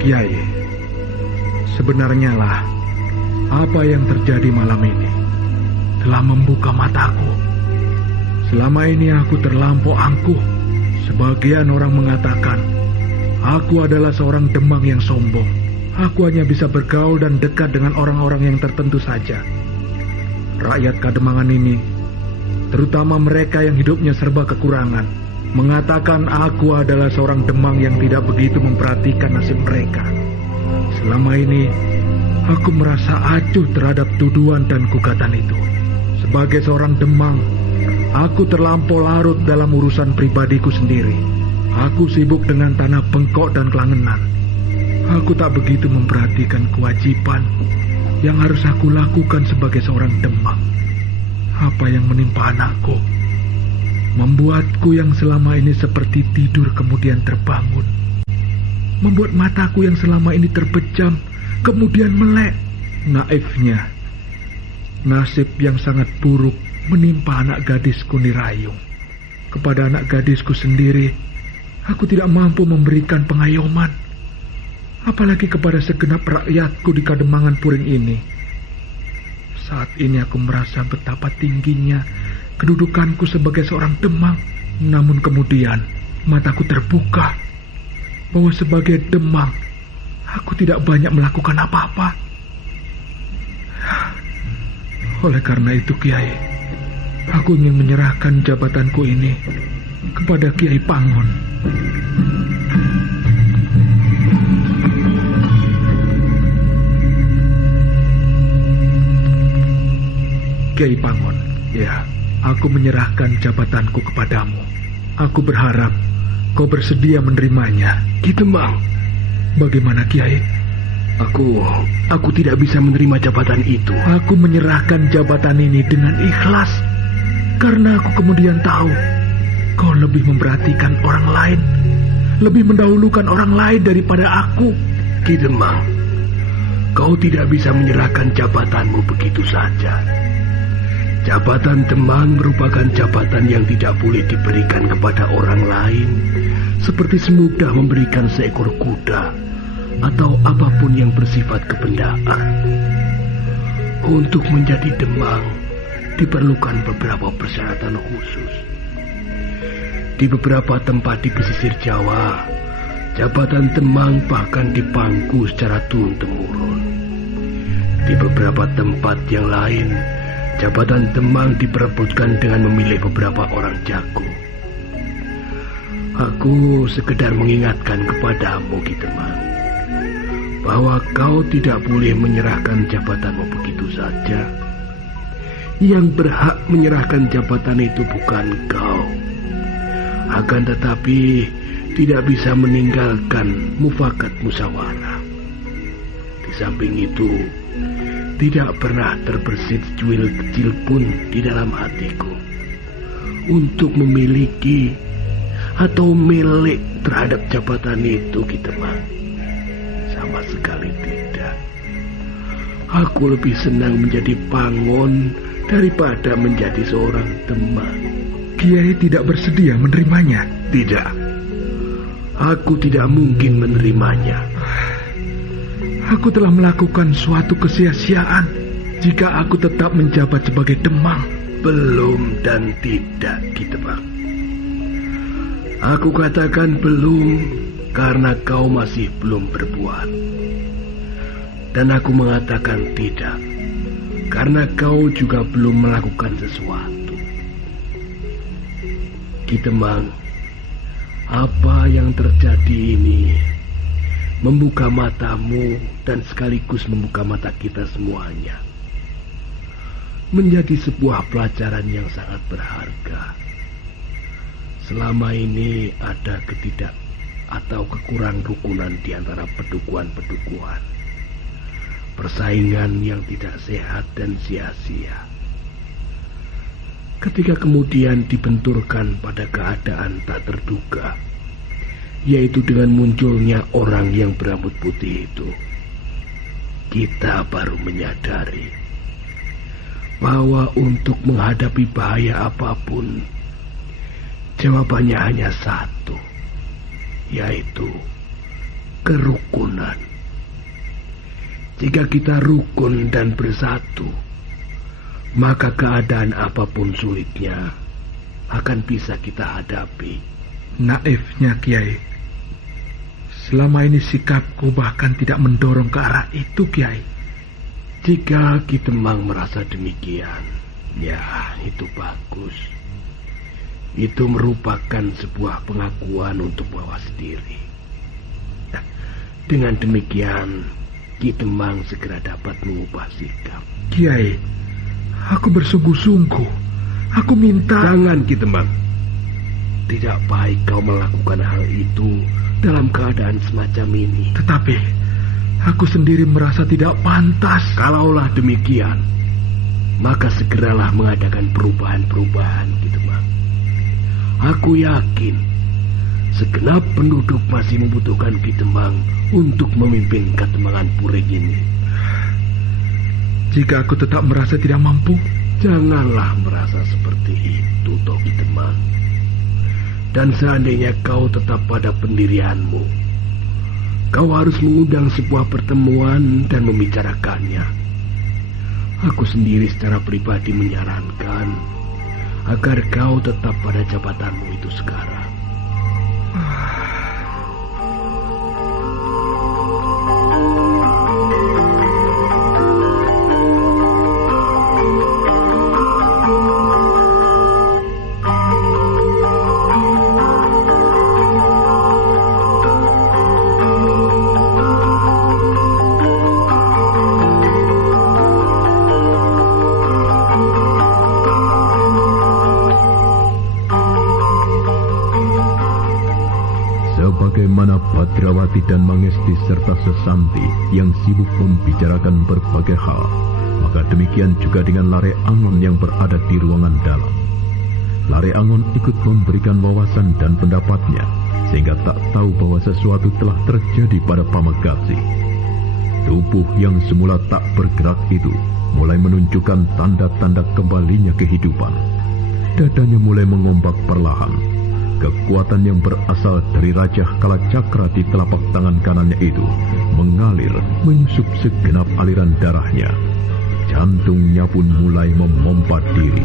Kiai, sebenarnya lah apa yang terjadi malam ini telah membuka mataku. Selama ini aku terlampau angkuh. Sebagian orang mengatakan aku adalah seorang Demang yang sombong. Aku hanya bisa bergaul dan dekat dengan orang-orang yang tertentu saja. Rakyat Kademangan ini, terutama mereka yang hidupnya serba kekurangan, mengatakan aku adalah seorang Demang yang tidak begitu memperhatikan nasib mereka. Selama ini, aku merasa acuh terhadap tuduhan dan gugatan itu. Sebagai seorang Demang, aku terlampau larut dalam urusan pribadiku sendiri. Aku sibuk dengan tanah bengkok dan kelangenan. Aku tak begitu memperhatikan kewajiban yang harus aku lakukan sebagai seorang Demang. Apa yang menimpa anakku membuatku yang selama ini seperti tidur kemudian terbangun. Membuat mataku yang selama ini terpejam kemudian melek. Naifnya, nasib yang sangat buruk menimpa anak gadisku Nirayung. Kepada anak gadisku sendiri, aku tidak mampu memberikan pengayoman. Apalagi kepada segenap rakyatku di Kademangan Puring ini. Saat ini aku merasa betapa tingginya kedudukanku sebagai seorang Demang. Namun kemudian mataku terbuka bahwa sebagai Demang aku tidak banyak melakukan apa-apa. Oleh karena itu, Kiai, aku ingin menyerahkan jabatanku ini kepada Kiai Pangon. Kiai Pangon, ya, aku menyerahkan jabatanku kepadamu. Aku berharap kau bersedia menerimanya. Ki Demang, bagaimana, Kiai? Aku tidak bisa menerima jabatan itu. Aku menyerahkan jabatan ini dengan ikhlas karena aku kemudian tahu kau lebih memperhatikan orang lain, lebih mendahulukan orang lain daripada aku. Ki Demang, kau tidak bisa menyerahkan jabatanmu begitu saja. Jabatan Demang merupakan jabatan yang tidak boleh diberikan kepada orang lain, seperti semudah memberikan seekor kuda atau apapun yang bersifat kebendaan. Untuk menjadi Demang diperlukan beberapa persyaratan khusus. Di beberapa tempat di pesisir Jawa, jabatan Demang bahkan dipangku secara turun-temurun. Di beberapa tempat yang lain, jabatan Demang diperebutkan dengan memilih beberapa orang jago. Aku sekedar mengingatkan kepadamu, Ki Demang, bahwa kau tidak boleh menyerahkan jabatanmu begitu saja. Yang berhak menyerahkan jabatan itu bukan kau. Akan tetapi tidak bisa meninggalkan mufakat musyawarah. Di samping itu, tidak pernah terbersit secuil kecil pun di dalam hatiku untuk memiliki atau milik terhadap jabatan itu, Ki Demang. Sama sekali tidak. Aku lebih senang menjadi Pangon daripada menjadi seorang Demang. Kiai tidak bersedia menerimanya? Tidak. Aku tidak mungkin menerimanya. Aku telah melakukan suatu kesia-siaan jika aku tetap menjabat sebagai Demang. Belum dan tidak, Ki Demang. Aku katakan belum karena kau masih belum berbuat. Dan aku mengatakan tidak karena kau juga belum melakukan sesuatu. Ki Demang, apa yang terjadi ini membuka matamu dan sekaligus membuka mata kita semuanya. Menjadi sebuah pelajaran yang sangat berharga. Selama ini ada atau kekurang rukunan di antara pedukuhan-pedukuhan. Persaingan yang tidak sehat dan sia-sia. Ketika kemudian dibenturkan pada keadaan tak terduga, yaitu dengan munculnya orang yang berambut putih itu, kita baru menyadari bahwa untuk menghadapi bahaya apapun, jawabannya hanya satu, yaitu kerukunan. Jika kita rukun dan bersatu, maka keadaan apapun sulitnya akan bisa kita hadapi. Naifnya, Kiai. Selama ini sikapku bahkan tidak mendorong ke arah itu, Kiai. Jika Ki Demang merasa demikian, ya itu bagus. Itu merupakan sebuah pengakuan untuk mawas diri. Dengan demikian, Ki Demang segera dapat mengubah sikap. Kiai, aku bersungguh-sungguh. Aku minta... Jangan, Ki Demang. Tidak baik kau melakukan hal itu dalam keadaan semacam ini. Tetapi, aku sendiri merasa tidak pantas. Kalaulah demikian, maka segeralah mengadakan perubahan-perubahan, Ki Demang. Aku yakin segenap penduduk masih membutuhkan Ki Demang untuk memimpin Kademangan Puring ini. Jika aku tetap merasa tidak mampu, janganlah merasa seperti itu, toh Ki Demang. Dan seandainya kau tetap pada pendirianmu, kau harus mengundang sebuah pertemuan dan membicarakannya. Aku sendiri secara pribadi menyarankan agar kau tetap pada jabatanmu itu sekarang. Sebagaimana Badrawati dan Mangesti serta Sesanti yang sibuk membicarakan berbagai hal, maka demikian juga dengan Lare Angon yang berada di ruangan dalam. Lare Angon ikut memberikan wawasan dan pendapatnya, sehingga tak tahu bahwa sesuatu telah terjadi pada Pamekazi. Tubuh yang semula tak bergerak itu mulai menunjukkan tanda-tanda kembalinya kehidupan. Dadanya mulai mengombak perlahan. Kekuatan yang berasal dari Raja Kalacakra di telapak tangan kanannya itu mengalir menyusup segenap aliran darahnya. Jantungnya pun mulai memompa diri.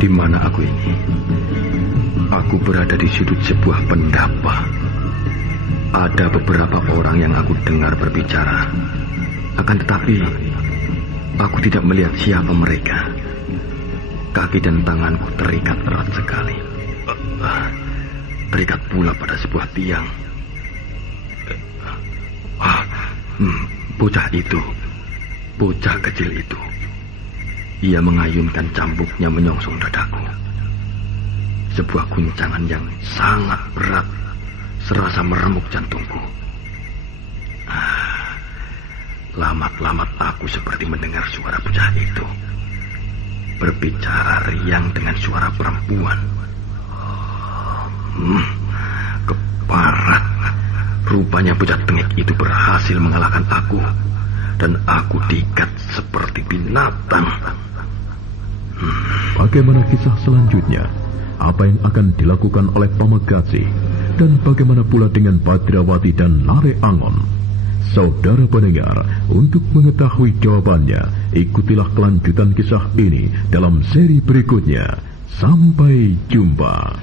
Di mana aku ini? Aku berada di sudut sebuah pendapa. Ada beberapa orang yang aku dengar berbicara. Akan tetapi, aku tidak melihat siapa mereka. Kaki dan tanganku terikat erat sekali. Terikat pula pada sebuah tiang. Bocah kecil itu. Ia mengayunkan cambuknya menyongsong dadaku. Sebuah guncangan yang sangat berat serasa meremuk jantungku. Lamat-lamat aku seperti mendengar suara bocah itu berbicara riang dengan suara perempuan. Keparat. Rupanya bocah tengik itu berhasil mengalahkan aku, dan aku diikat seperti binatang. Bagaimana kisah selanjutnya? Apa yang akan dilakukan oleh Pamekazi? Dan bagaimana pula dengan Badrawati dan Lare Angon? Saudara pendengar, untuk mengetahui jawabannya, ikutilah kelanjutan kisah ini dalam seri berikutnya. Sampai jumpa.